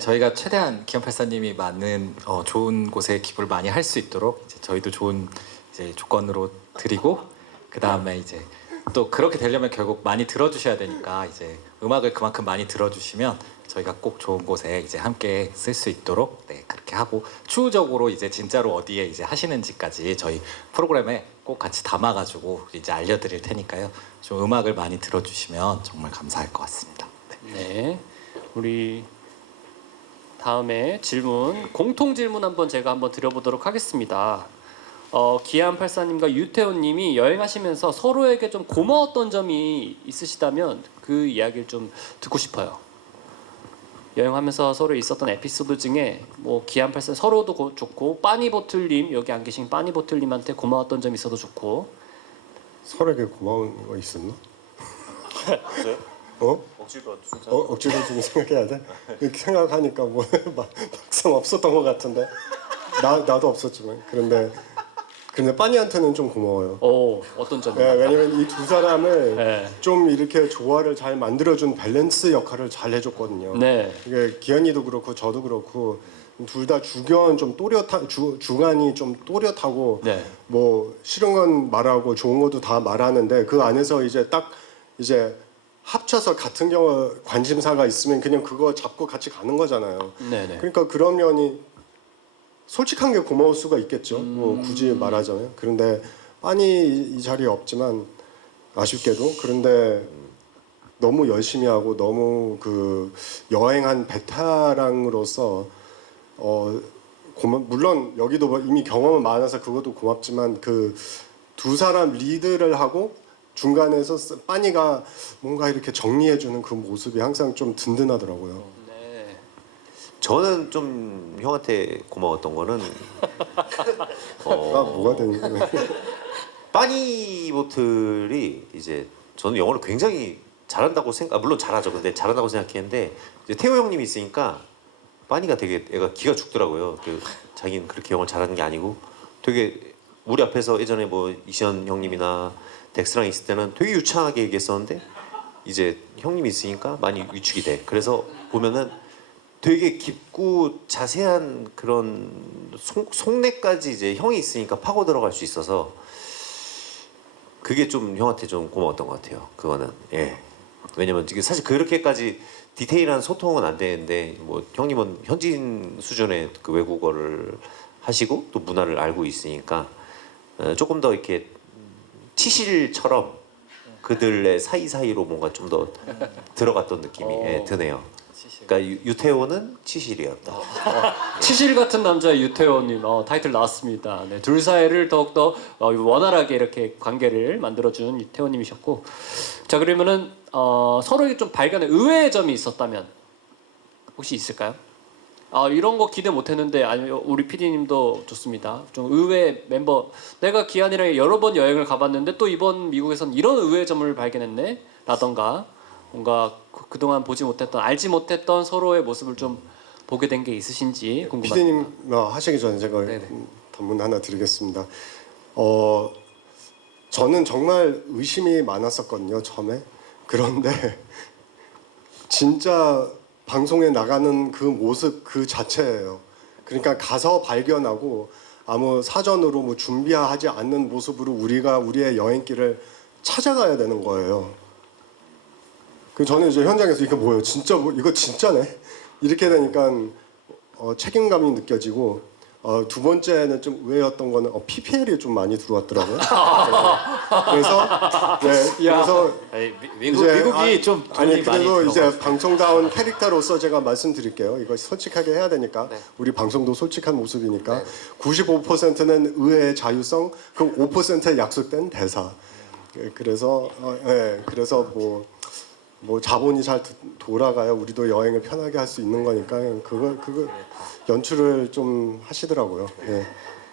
저희가 최대한 기안84님이 맞는 좋은 곳에 기부를 많이 할 수 있도록 이제 저희도 좋은 이제 조건으로 드리고 그 다음에 이제 또 그렇게 되려면 결국 많이 들어주셔야 되니까 이제 음악을 그만큼 많이 들어주시면 저희가 꼭 좋은 곳에 이제 함께 쓸 수 있도록 네 그렇게 하고 추후적으로 이제 진짜로 어디에 이제 하시는지까지 저희 프로그램에 꼭 같이 담아가지고 이제 알려드릴 테니까요. 좀 음악을 많이 들어주시면 정말 감사할 것 같습니다. 네. 네. 우리 다음에 질문, 공통 질문 제가 한번 드려보도록 하겠습니다. 기안84님과 유태훈님이 여행하시면서 서로에게 좀 고마웠던 점이 있으시다면 그 이야기를 좀 듣고 싶어요. 여행하면서 서로 있었던 에피소드 중에 뭐 기안84 서로도 좋고 빠니보틀님 여기 안 계신 빠니보틀님한테 고마웠던 점 있어도 좋고. 서로에게 고마운 거 있었나? 어? 억지로 좀 생각해야 돼? 이렇게 생각하니까 뭐 막상 없었던 것 같은데 나도 없었지만 근데 빠니한테는 좀 고마워요. 어떤 점이? 네, 왜냐면 이 두 사람을 네. 좀 이렇게 조화를 잘 만들어준 밸런스 역할을 잘 해줬거든요. 네. 이게 기현이도 그렇고 저도 그렇고 둘 다 주견 좀 주관이 좀 또렷하고 네. 뭐 싫은 건 말하고 좋은 것도 다 말하는데 그 안에서 이제 딱 이제 합쳐서 같은 경우 관심사가 있으면 그냥 그거 잡고 같이 가는 거잖아요. 네네. 그러니까 그런 면이 솔직한 게 고마울 수가 있겠죠. 뭐 굳이 말하자면. 그런데 빤히 이 자리에 없지만 아쉽게도 그런데 너무 열심히 하고 너무 그 여행한 베테랑으로서 물론 여기도 이미 경험은 많아서 그것도 고맙지만 그 두 사람 리드를 하고 중간에서 빤이가 뭔가 이렇게 정리해주는 그 모습이 항상 좀 든든하더라고요. 네. 저는 좀 형한테 고마웠던 거는 뭐가 되는 거예요? 빠니보틀이 이제 저는 영어를 굉장히 잘한다고 물론 잘하죠. 근데 잘한다고 생각했는데 이제 태호 형님이 있으니까 빠니가 되게 애가 기가 죽더라고요. 자기는 그렇게 영어를 잘하는 게 아니고 되게 우리 앞에서 예전에 뭐 이시연 형님이나 덱스랑 있을 때는 되게 유창하게 얘기했었는데 이제 형님이 있으니까 많이 위축이 돼. 그래서 보면은 되게 깊고 자세한 그런 속내까지 이제 형이 있으니까 파고 들어갈 수 있어서 그게 좀 형한테 좀 고마웠던 것 같아요. 그거는 예. 왜냐면 지금 사실 그렇게까지 디테일한 소통은 안 되는데 뭐 형님은 현지인 수준의 그 외국어를 하시고 또 문화를 알고 있으니까 조금 더 이렇게 치실처럼 그들의 사이사이로 뭔가 좀 더 들어갔던 느낌이 드네요. 그러니까 유태호는 치실이었다. 치실 같은 남자 유태원님 타이틀 나왔습니다. 네, 둘 사이를 더욱더 원활하게 이렇게 관계를 만들어준 유태원님이셨고, 자 그러면은 서로에게 좀 발견의 의외의 점이 있었다면 혹시 있을까요? 이런 거 기대 못했는데 아니면 우리 PD님도 좋습니다. 좀 의외 멤버 내가 기한이랑 여러 번 여행을 가봤는데 또 이번 미국에선 이런 의외의 점을 발견했네 라던가 뭔가 그동안 보지 못했던 알지 못했던 서로의 모습을 좀 보게 된 게 있으신지 궁금합니다. PD님 하시기 전에 제가 네네. 단문 하나 드리겠습니다. 저는 정말 의심이 많았었거든요 처음에. 그런데 진짜 방송에 나가는 그 모습 그 자체예요. 그러니까 가서 발견하고 아무 사전으로 뭐 준비하지 않는 모습으로 우리가 우리의 여행길을 찾아가야 되는 거예요. 그 저는 이제 현장에서 이거 뭐예요? 진짜 뭐 이거 진짜네? 이렇게 되니까 책임감이 느껴지고 두 번째는 좀 의외였던 거는 PPL이 좀 많이 들어왔더라고요. 그래서 그래서 미국이 좀 돈이 아니 많이 그래도 이제 들어가서. 방송다운 캐릭터로서 제가 말씀드릴게요. 이거 솔직하게 해야 되니까 네. 우리 방송도 솔직한 모습이니까 95%는 의회의 자유성, 그 5%의 약속된 대사. 그래서 그래서 뭐 자본이 잘 돌아가야 우리도 여행을 편하게 할 수 있는 거니까 그거 연출을 좀 하시더라고요. 예.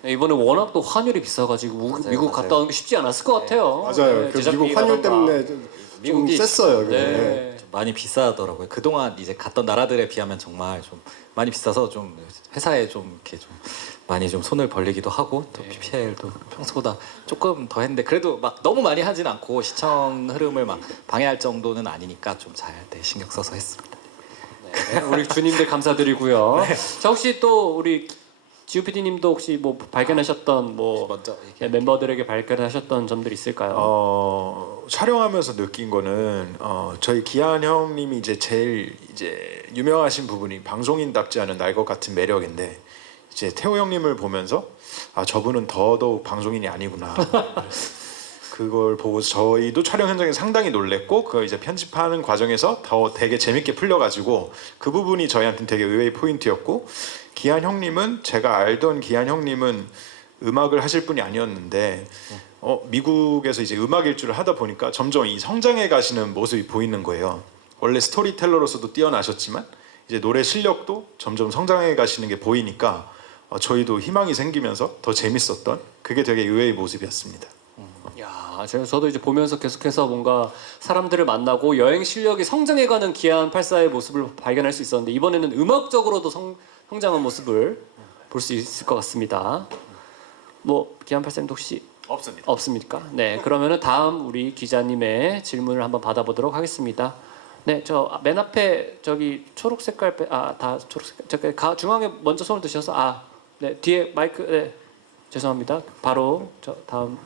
네, 이번에 워낙 또 환율이 비싸가지고 미국 갔다 오는 게 쉽지 않았을 것 같아요. 맞아요. 네, 그 미국 환율 때문에 좀 미국이 셌어요. 그게. 네. 좀 많이 비싸더라고요. 그동안 이제 갔던 나라들에 비하면 정말 좀 많이 비싸서 좀 회사에 좀 이렇게 좀 많이 좀 손을 벌리기도 하고 또 PPL도 평소보다 조금 더 했는데 그래도 막 너무 많이 하진 않고 시청 흐름을 막 방해할 정도는 아니니까 좀 잘 신경 써서 했습니다. 네, 우리 주님들 감사드리고요. 자 혹시 또 우리 지우 PD님도 혹시 뭐 발견하셨던 뭐 먼저 멤버들에게 발견하셨던 점들 있을까요? 촬영하면서 느낀 거는 저희 기한 형님이 이제 제일 이제 유명하신 부분이 방송인답지 않은 날 것 같은 매력인데 이제 태호 형님을 보면서 저분은 더더욱 방송인이 아니구나. 그걸 보고 저희도 촬영 현장에 상당히 놀랬고 그걸 이제 편집하는 과정에서 더 되게 재밌게 풀려가지고 그 부분이 저희한테는 되게 의외의 포인트였고 기한 형님은 제가 알던 기한 형님은 음악을 하실 분이 아니었는데 미국에서 이제 음악 일주를 하다 보니까 점점 이 성장해 가시는 모습이 보이는 거예요. 원래 스토리텔러로서도 뛰어나셨지만 이제 노래 실력도 점점 성장해 가시는 게 보이니까 저희도 희망이 생기면서 더 재밌었던 그게 되게 의외의 모습이었습니다. 야, 저도 이제 보면서 계속해서 뭔가 사람들을 만나고 여행 실력이 성장해가는 기안 84의 모습을 발견할 수 있었는데 이번에는 음악적으로도 성장한 모습을 볼 수 있을 것 같습니다. 뭐 기안 84님도 혹시 없습니까? 네, 그러면은 다음 우리 기자님의 질문을 한번 받아보도록 하겠습니다. 네, 저 맨 앞에 저기 초록 색깔 다 초록 색깔 저기 중앙에 먼저 손을 드셔서 네 뒤에 마이크 네 죄송합니다. 바로 저 다음.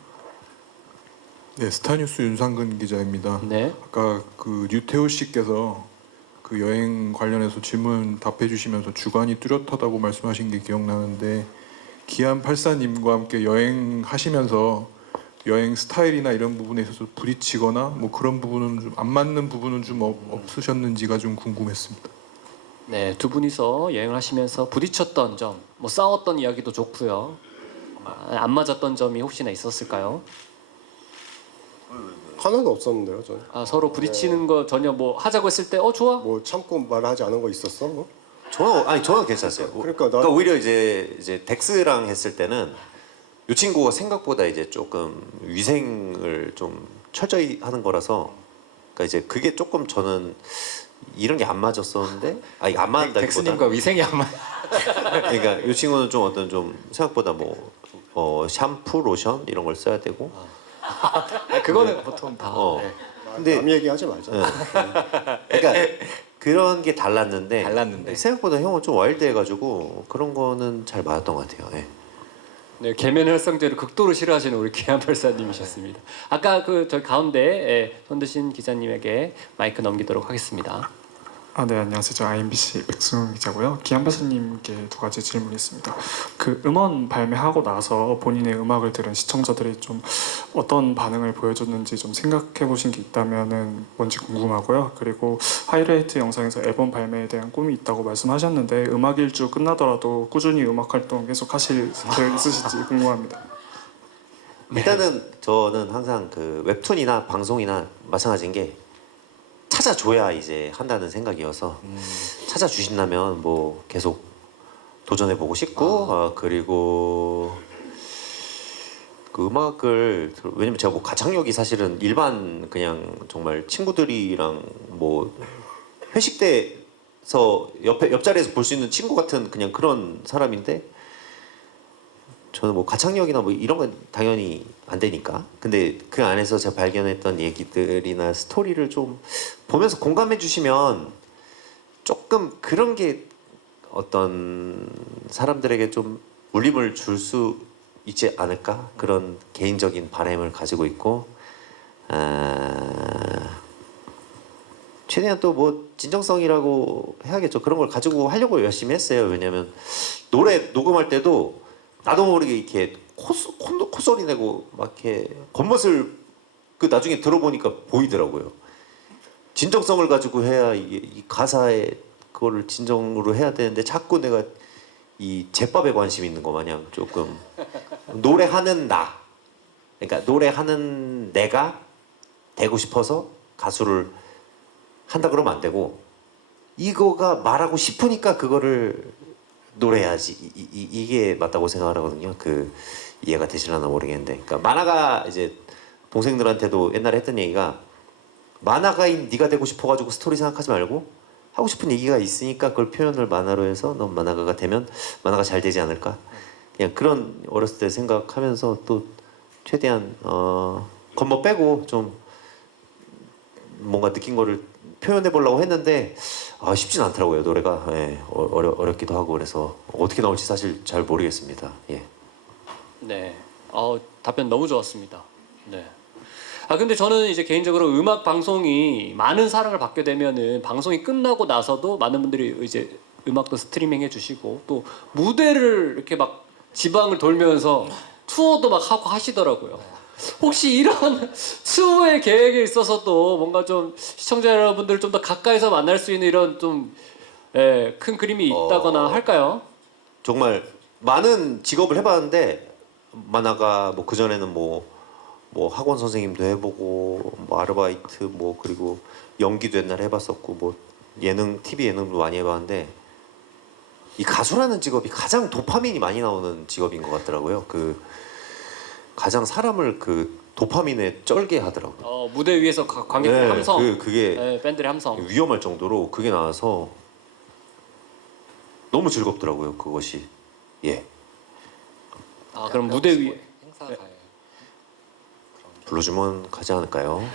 네, 스타뉴스 윤상근 기자입니다. 네. 아까 그 유태우 씨께서 그 여행 관련해서 질문 답해 주시면서 주관이 뚜렷하다고 말씀하신 게 기억나는데 기안 84님과 함께 여행하시면서 여행 스타일이나 이런 부분에 있어서 부딪히거나 뭐 그런 부분은 좀 안 맞는 부분은 좀 없으셨는지가 좀 궁금했습니다. 네, 두 분이서 여행을 하시면서 부딪혔던 점, 뭐 싸웠던 이야기도 좋고요. 안 맞았던 점이 혹시나 있었을까요? 하나도 없었는데요, 저는. 서로 부딪히는 거 전혀 뭐 하자고 했을 때 좋아? 뭐 참고 말하지 않은 거 있었어? 뭐? 저는 괜찮았어요. 그러니까 오히려 이제 덱스랑 했을 때는 이 친구가 생각보다 이제 조금 위생을 좀 철저히 하는 거라서 그러니까 이제 그게 조금 저는 이런 게 안 맞았었는데 이게 안 맞는다기보다 덱스님과 위생이 안 맞. 그러니까 이 친구는 좀 어떤 좀 생각보다 뭐 샴푸 로션 이런 걸 써야 되고 그거는 보통 다. 네. 근데 남 얘기하지 말자. 그러니까 그런 게 달랐는데 생각보다 형은 좀 와일드해가지고 그런 거는 잘 맞았던 것 같아요. 네. 네, 계면활성제를 극도로 싫어하시는 우리 기안84님이셨습니다. 아까 저희 가운데 손 드신 기자님에게 마이크 넘기도록 하겠습니다. 네, 안녕하세요. 저 IMBC 백승훈 기자고요. 기안박사님께 두 가지 질문이 있습니다. 그 음원 발매하고 나서 본인의 음악을 들은 시청자들이 좀 어떤 반응을 보여줬는지 좀 생각해 보신 게 있다면은 뭔지 궁금하고요. 그리고 하이라이트 영상에서 앨범 발매에 대한 꿈이 있다고 말씀하셨는데 음악 일주 끝나더라도 꾸준히 음악 활동 계속 하실 계획 있으실지 궁금합니다. 일단은 저는 항상 그 웹툰이나 방송이나 마찬가지인 게 찾아줘야 이제 한다는 생각이어서 찾아주신다면 뭐 계속 도전해보고 싶고 그리고 그 음악을 왜냐면 제가 뭐 가창력이 사실은 일반 그냥 정말 친구들이랑 뭐 회식 때서 옆자리에서 볼 수 있는 친구 같은 그냥 그런 사람인데 저는 뭐 가창력이나 뭐 이런 건 당연히 안 되니까. 근데 그 안에서 제가 발견했던 얘기들이나 스토리를 좀 보면서 공감해 주시면 조금 그런 게 어떤 사람들에게 좀 울림을 줄 수 있지 않을까 그런 개인적인 바람을 가지고 있고 최대한 또 뭐 진정성이라고 해야겠죠. 그런 걸 가지고 하려고 열심히 했어요. 왜냐면 노래 녹음할 때도 나도 모르게 이렇게 콧소리 내고 막 이렇게 겉멋을 그 나중에 들어보니까 보이더라고요. 진정성을 가지고 해야 이게 이 가사에 그거를 진정으로 해야 되는데 자꾸 내가 이 제밥에 관심 있는 거 마냥 조금 노래하는 나 그러니까 노래하는 내가 되고 싶어서 가수를 한다 그러면 안 되고 이거가 말하고 싶으니까 그거를 노래해야지 이게 맞다고 생각을 하거든요. 그 이해가 되실려나 모르겠는데 그러니까 만화가 이제 동생들한테도 옛날에 했던 얘기가 만화가인 네가 되고 싶어가지고 스토리 생각하지 말고 하고 싶은 얘기가 있으니까 그걸 표현을 만화로 해서 넌 만화가가 되면 만화가 잘 되지 않을까 그냥 그런 어렸을 때 생각하면서 또 최대한 겉멋 빼고 좀 뭔가 느낀 거를 표현해 보려고 했는데 쉽진 않더라고요. 노래가 예, 어렵기도 하고 그래서 어떻게 나올지 사실 잘 모르겠습니다. 예. 네. 답변 너무 좋았습니다. 네. 근데 저는 이제 개인적으로 음악 방송이 많은 사랑을 받게 되면은 방송이 끝나고 나서도 많은 분들이 이제 음악도 스트리밍 해주시고 또 무대를 이렇게 막 지방을 돌면서 투어도 막 하고 하시더라고요. 혹시 이런 추후의 계획에 있어서도 뭔가 좀 시청자 여러분들을 좀 더 가까이서 만날 수 있는 이런 좀 큰 그림이 있다거나 할까요? 정말 많은 직업을 해봤는데 만화가 뭐 그전에는 뭐 학원 선생님도 해보고 뭐 아르바이트 뭐 그리고 연기도 옛날에 해봤었고 뭐 예능 TV 예능도 많이 해봤는데 이 가수라는 직업이 가장 도파민이 많이 나오는 직업인 것 같더라고요. 그 가장 사람을 그 도파민에 쩔게 하더라고요. 무대 위에서 관객들 네, 함성, 그게 밴드의 함성. 위험할 정도로 그게 나와서 너무 즐겁더라고요. 그것이 예. 그럼 무대 위에 불러주면 가지 않을까요?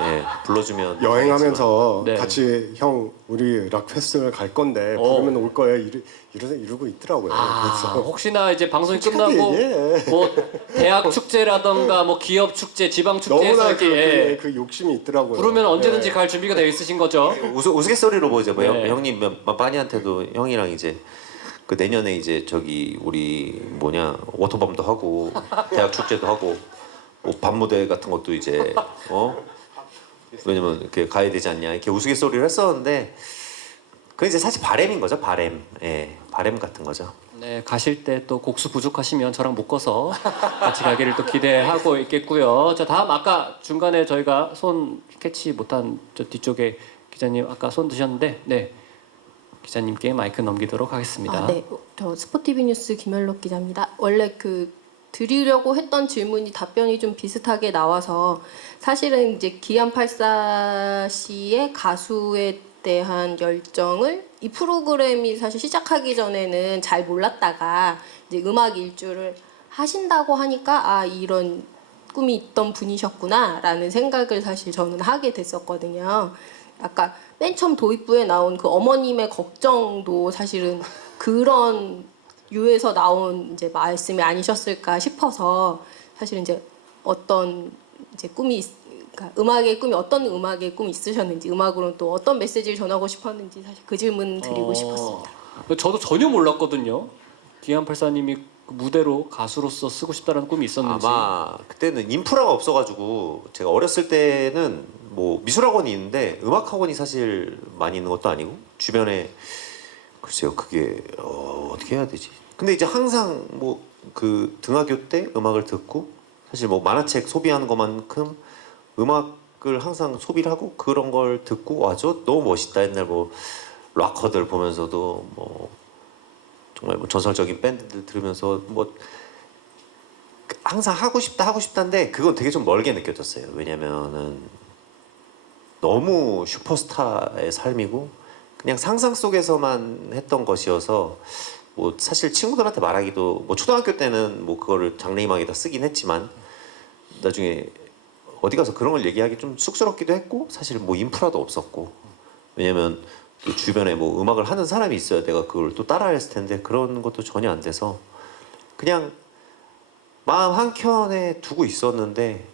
예, 불러주면 여행하면서 네. 같이 형 우리 락 페스티벌 갈 건데 부르면 올 거예요. 이러고 있더라고요. 그래서 혹시나 이제 방송이 솔직하게 끝나고 얘기해. 뭐 대학 축제라던가 뭐 기업 축제, 지방 축제에서 너무나 이렇게 그 욕심이 있더라고요. 부르면 언제든지 네. 갈 준비가 되어 있으신 거죠? 우스갯소리로 뭐 이제 뭐 네. 형님 빠니한테도 형이랑 이제 그 내년에 이제 저기 우리 뭐냐 워터밤도 하고 대학 축제도 하고 뭐 밤무대 같은 것도 이제 왜냐면 이렇게 가야 되지 않냐 이렇게 우스갯소리를 했었는데 그게 이제 사실 바램인 거죠. 바램 바램 같은 거죠. 네, 가실 때 또 곡수 부족하시면 저랑 묶어서 같이 가기를 또 기대하고 있겠고요. 자, 다음 아까 중간에 저희가 손 캐치 못한 저 뒤쪽에 기자님 아까 손 드셨는데, 네, 기자님께 마이크 넘기도록 하겠습니다. 네, 저 스포티비 뉴스 김현록 기자입니다. 원래 드리려고 했던 질문이 답변이 좀 비슷하게 나와서 사실은 이제 기안84 씨의 가수에 대한 열정을 이 프로그램이 사실 시작하기 전에는 잘 몰랐다가 이제 음악 일주를 하신다고 하니까 이런 꿈이 있던 분이셨구나라는 생각을 사실 저는 하게 됐었거든요. 아까 맨 처음 도입부에 나온 그 어머님의 걱정도 사실은 그런 유에서 나온 이제 말씀이 아니셨을까 싶어서 사실 이제 어떤 이제 그러니까 음악의 꿈이 어떤 음악의 꿈이 있으셨는지 음악으로는 또 어떤 메시지를 전하고 싶었는지 사실 그 질문 드리고 싶었습니다. 저도 전혀 몰랐거든요. 기안84님이 무대로 가수로서 쓰고 싶다는 꿈이 있었는지. 아마 그때는 인프라가 없어가지고 제가 어렸을 때는 뭐 미술학원이 있는데 음악학원이 사실 많이 있는 것도 아니고 주변에 글쎄요 그게 어떻게 해야 되지? 근데 이제 항상 뭐 그 등하교 때 음악을 듣고 사실 뭐 만화책 소비하는 것만큼 음악을 항상 소비를 하고 그런 걸 듣고 저 너무 멋있다. 옛날 뭐 락커들 보면서도 뭐 정말 뭐 전설적인 밴드들 들으면서 뭐 항상 하고 싶다인데 그건 되게 좀 멀게 느껴졌어요. 왜냐면은 너무 슈퍼스타의 삶이고 그냥 상상 속에서만 했던 것이어서 뭐 사실 친구들한테 말하기도 뭐 초등학교 때는 뭐 그거를 장래희망에다 쓰긴 했지만 나중에 어디 가서 그런 걸 얘기하기 좀 쑥스럽기도 했고 사실 뭐 인프라도 없었고 왜냐면 또 주변에 뭐 음악을 하는 사람이 있어야 내가 그걸 또 따라야 했을 텐데 그런 것도 전혀 안 돼서 그냥 마음 한켠에 두고 있었는데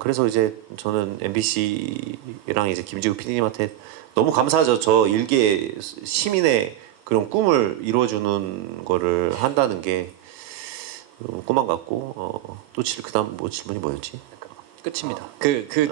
그래서 이제 저는 MBC랑 이제 김지우 PD님한테 너무 감사하죠. 저 일개 시민의 그런 꿈을 이루어주는 거를 한다는 게 꿈만 같고 또 그다음 뭐 질문이 뭐였지? 끝입니다.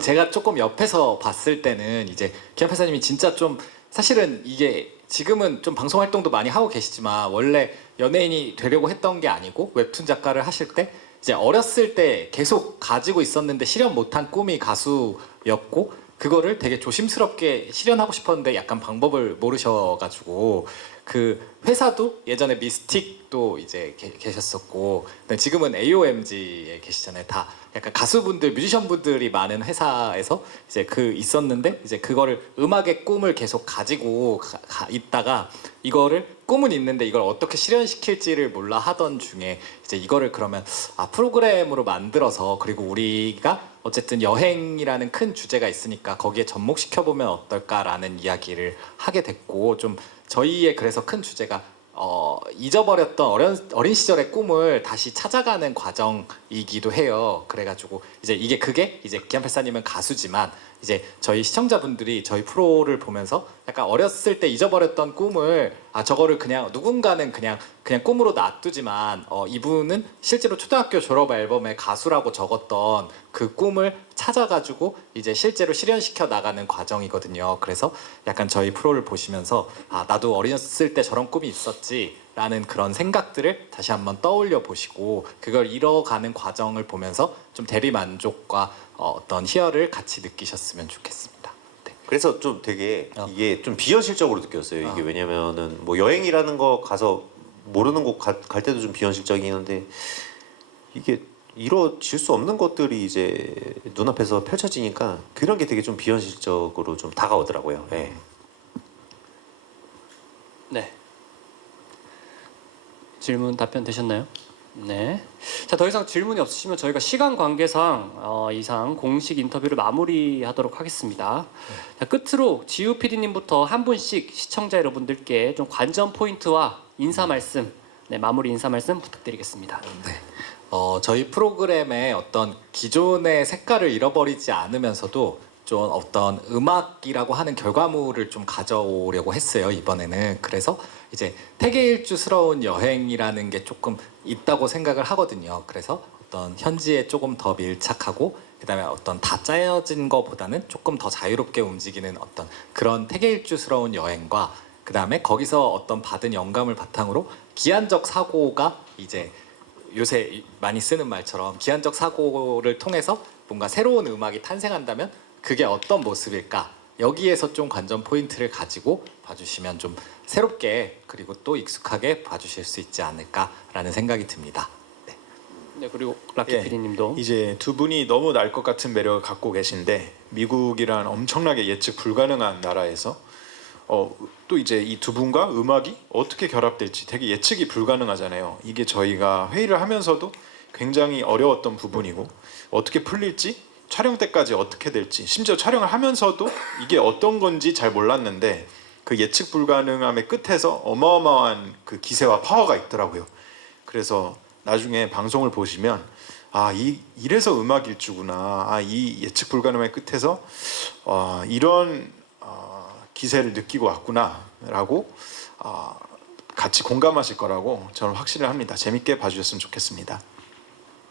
제가 조금 옆에서 봤을 때는 이제 기안팔사님이 진짜 좀 사실은 이게 지금은 좀 방송 활동도 많이 하고 계시지만 원래 연예인이 되려고 했던 게 아니고 웹툰 작가를 하실 때 이제 어렸을 때 계속 가지고 있었는데 실현 못한 꿈이 가수였고 그거를 되게 조심스럽게 실현하고 싶었는데 약간 방법을 모르셔가지고 그 회사도 예전에 미스틱도 이제 계셨었고 지금은 AOMG에 계시잖아요. 다 약간 가수분들, 뮤지션분들이 많은 회사에서 이제 있었는데 이제 그거를 음악의 꿈을 계속 가지고 있다가 이거를 꿈은 있는데 이걸 어떻게 실현시킬지를 몰라 하던 중에 이제 이거를 그러면 프로그램으로 만들어서 그리고 우리가 어쨌든 여행이라는 큰 주제가 있으니까 거기에 접목시켜 보면 어떨까라는 이야기를 하게 됐고 좀 저희의 그래서 큰 주제가 잊어버렸던 어린 시절의 꿈을 다시 찾아가는 과정이기도 해요. 그래가지고 이제 그게 이제 기안팔사님은 가수지만 이제 저희 시청자분들이 저희 프로를 보면서 약간 어렸을 때 잊어버렸던 꿈을 저거를 그냥 누군가는 그냥 꿈으로 놔두지만 이분은 실제로 초등학교 졸업 앨범에 가수라고 적었던 그 꿈을 찾아가지고 이제 실제로 실현시켜 나가는 과정이거든요. 그래서 약간 저희 프로를 보시면서 나도 어렸을 때 저런 꿈이 있었지라는 그런 생각들을 다시 한번 떠올려 보시고 그걸 이뤄가는 과정을 보면서 좀 대리 만족과 어떤 희열을 같이 느끼셨으면 좋겠습니다. 네. 그래서 좀 되게 이게 좀 비현실적으로 느꼈어요. 이게 왜냐면은 뭐 여행이라는 거 가서 모르는 곳 갈 때도 좀 비현실적이긴 한데 이게 이루어질 수 없는 것들이 이제 눈앞에서 펼쳐지니까 그런 게 되게 좀 비현실적으로 좀 다가오더라고요. 네. 네. 질문 답변 되셨나요? 네. 자, 더 이상 질문이 없으시면 저희가 시간 관계상 이상 공식 인터뷰를 마무리하도록 하겠습니다. 자, 끝으로 지우 PD님부터 한 분씩 시청자 여러분들께 좀 관전 포인트와 인사 말씀, 마무리 인사 말씀 부탁드리겠습니다. 네. 저희 프로그램의 어떤 기존의 색깔을 잃어버리지 않으면서도 좀 어떤 음악이라고 하는 결과물을 좀 가져오려고 했어요, 이번에는. 그래서 이제 태계일주스러운 여행이라는 게 조금 있다고 생각을 하거든요. 그래서 어떤 현지에 조금 더 밀착하고 그다음에 어떤 다 짜여진 거보다는 조금 더 자유롭게 움직이는 어떤 그런 태계일주스러운 여행과 그다음에 거기서 어떤 받은 영감을 바탕으로 기한적 사고가 이제 요새 많이 쓰는 말처럼 기한적 사고를 통해서 뭔가 새로운 음악이 탄생한다면 그게 어떤 모습일까? 여기에서 좀 관전 포인트를 가지고 봐주시면 좀 새롭게 그리고 또 익숙하게 봐주실 수 있지 않을까라는 생각이 듭니다. 네. 네, 그리고 락키 PD님도 이제 두 분이 너무 날 것 같은 매력을 갖고 계신데 미국이란 엄청나게 예측 불가능한 나라에서 또 이제 이 두 분과 음악이 어떻게 결합될지 되게 예측이 불가능하잖아요. 이게 저희가 회의를 하면서도 굉장히 어려웠던 부분이고 어떻게 풀릴지 촬영 때까지 어떻게 될지 심지어 촬영을 하면서도 이게 어떤 건지 잘 몰랐는데 그 예측 불가능함의 끝에서 어마어마한 그 기세와 파워가 있더라고요. 그래서 나중에 방송을 보시면 이래서 음악일주구나. 이 예측 불가능함의 끝에서 이런 기세를 느끼고 왔구나라고 같이 공감하실 거라고 저는 확신을 합니다. 재밌게 봐주셨으면 좋겠습니다.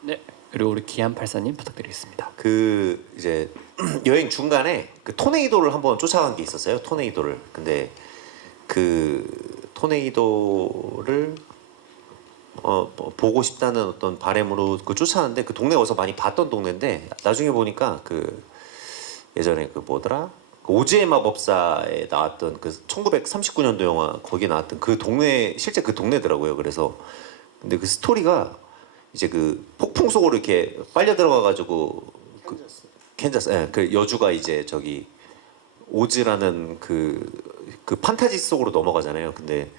네. 그리고 우리 기안팔사님 부탁드리겠습니다. 그 이제 여행 중간에 그 토네이도를 한번 쫓아간 게 있었어요. 토네이도를. 근데 그 토네이도를 보고 싶다는 어떤 바람으로 그 쫓아왔는데 그 동네가 어디서 많이 봤던 동네인데 나중에 보니까 그 예전에 그 뭐더라? 오즈의 마법사에 나왔던 그 1939년도 영화 거기에 나왔던 그 동네 실제 그 동네더라고요. 그래서 근데 그 스토리가 이제 그 폭풍 속으로 이렇게 빨려 들어가가지고 캔자스, 그 여주가 이제 저기 오즈라는 그 판타지 속으로 넘어가잖아요. 근데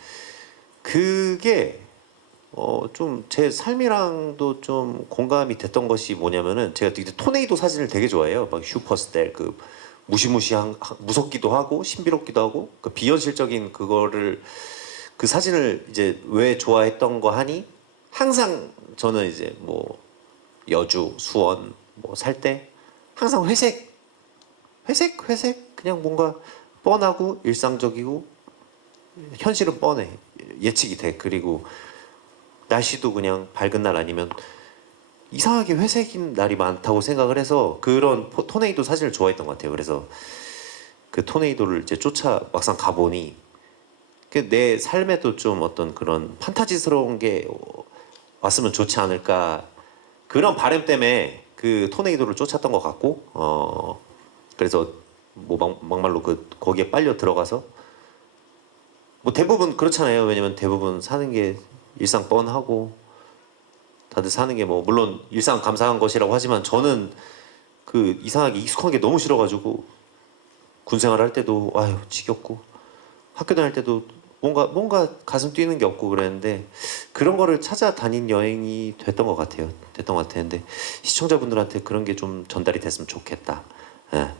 그게 좀 제 삶이랑도 좀 공감이 됐던 것이 뭐냐면은 제가 이제 토네이도 사진을 되게 좋아해요. 막 슈퍼스텔 그 무시무시한 무섭기도 하고 신비롭기도 하고 그 비현실적인 그거를 그 사진을 이제 왜 좋아했던 거 하니 항상 저는 이제 뭐 여주, 수원 뭐 살 때 항상 회색 그냥 뭔가 뻔하고 일상적이고 현실은 뻔해 예측이 돼. 그리고 날씨도 그냥 밝은 날 아니면 이상하게 회색인 날이 많다고 생각을 해서 그런 토네이도 사진을 좋아했던 것 같아요. 그래서 그 토네이도를 이제 쫓아 막상 가보니 내 삶에도 좀 어떤 그런 판타지스러운 게 왔으면 좋지 않을까 그런 바람 때문에 그 토네이도를 쫓았던 것 같고 그래서 뭐 막말로 거기에 빨려 들어가서 뭐 대부분 그렇잖아요. 왜냐면 대부분 사는 게 일상 뻔하고 다들 사는 게 뭐 물론 일상 감사한 것이라고 하지만 저는 그 이상하게 익숙한 게 너무 싫어가지고 군생활 할 때도 아유 지겹고 학교 다닐 때도 뭔가 가슴 뛰는 게 없고 그랬는데 그런 거를 찾아다닌 여행이 됐던 것 같았는데 시청자분들한테 그런 게 좀 전달이 됐으면 좋겠다. 예.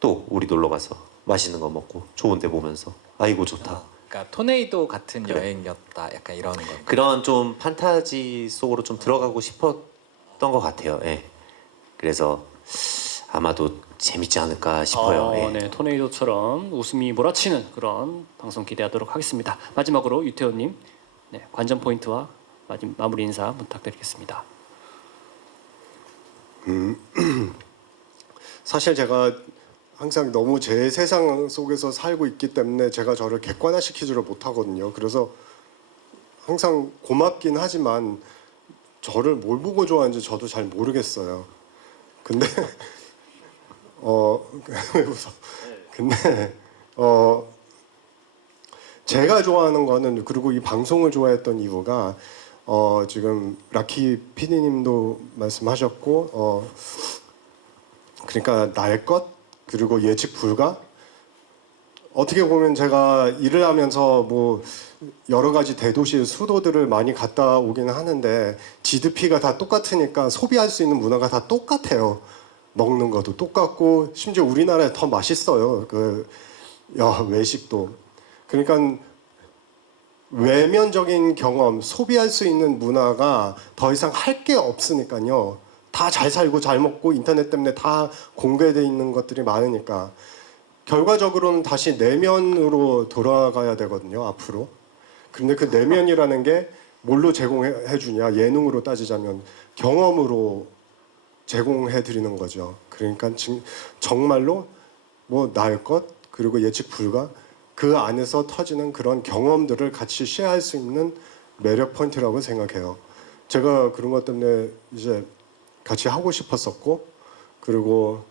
또 우리 놀러 가서 맛있는 거 먹고 좋은 데 보면서 아이고 좋다. 그러니까 토네이도 같은 그래. 여행이었다. 약간 이런 거. 그런 좀 판타지 속으로 좀 들어가고 싶었던 것 같아요. 예. 그래서 아마도 재밌지 않을까 싶어요. 예. 네, 토네이도처럼 웃음이 몰아치는 그런 방송 기대하도록 하겠습니다. 마지막으로 유태호님, 네, 관전 포인트와 마무리 인사 부탁드리겠습니다. 사실 제가 항상 너무 제 세상 속에서 살고 있기 때문에 제가 저를 객관화시키지를 못하거든요. 그래서 항상 고맙긴 하지만 저를 뭘 보고 좋아하는지 저도 잘 모르겠어요. 근데 왜 웃어? 근데 제가 좋아하는 거는 그리고 이 방송을 좋아했던 이유가 지금 라키 PD님도 말씀하셨고 그러니까 날 것 그리고 예측 불가. 어떻게 보면 제가 일을 하면서 뭐 여러 가지 대도시 수도들을 많이 갔다 오긴 하는데 GDP가 다 똑같으니까 소비할 수 있는 문화가 다 똑같아요. 먹는 것도 똑같고 심지어 우리나라에 더 맛있어요. 외식도. 그러니까 외면적인 경험, 소비할 수 있는 문화가 더 이상 할 게 없으니까요. 다 잘 살고 잘 먹고 인터넷 때문에 다 공개되어 있는 것들이 많으니까 결과적으로는 다시 내면으로 돌아가야 되거든요. 앞으로. 근데 그 내면이라는 게 뭘로 제공해 주냐? 예능으로 따지자면 경험으로 제공해 드리는 거죠. 그러니까 정말로 뭐 나을 것 그리고 예측 불가 그 안에서 터지는 그런 경험들을 같이 쉐어할 수 있는 매력 포인트라고 생각해요. 제가 그런 것 때문에 이제 같이 하고 싶었었고 그리고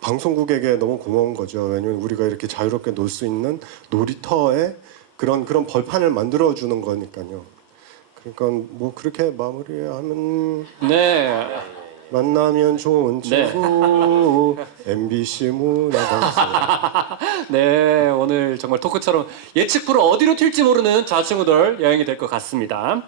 방송국에게 너무 고마운 거죠. 왜냐면 우리가 이렇게 자유롭게 놀 수 있는 놀이터에 그런 벌판을 만들어 주는 거니까요. 그러니까 뭐 그렇게 마무리하면 네. 만나면 좋은 친구 MBC 문화방송. 네, 오늘 정말 토크처럼 예측 불허 어디로 튈지 모르는 좌충우돌 여행이 될 것 같습니다.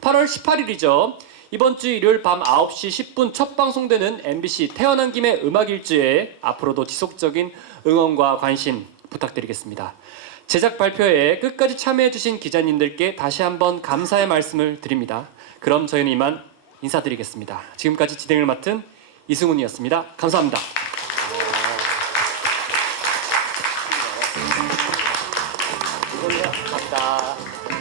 8월 18일이죠. 이번 주 일요일 밤 9시 10분 첫 방송되는 MBC 태어난 김에 음악 일주에 앞으로도 지속적인 응원과 관심 부탁드리겠습니다. 제작 발표회에 끝까지 참여해주신 기자님들께 다시 한번 감사의 말씀을 드립니다. 그럼 저희는 이만 인사드리겠습니다. 지금까지 진행을 맡은 이승훈이었습니다. 감사합니다. 감사합니다.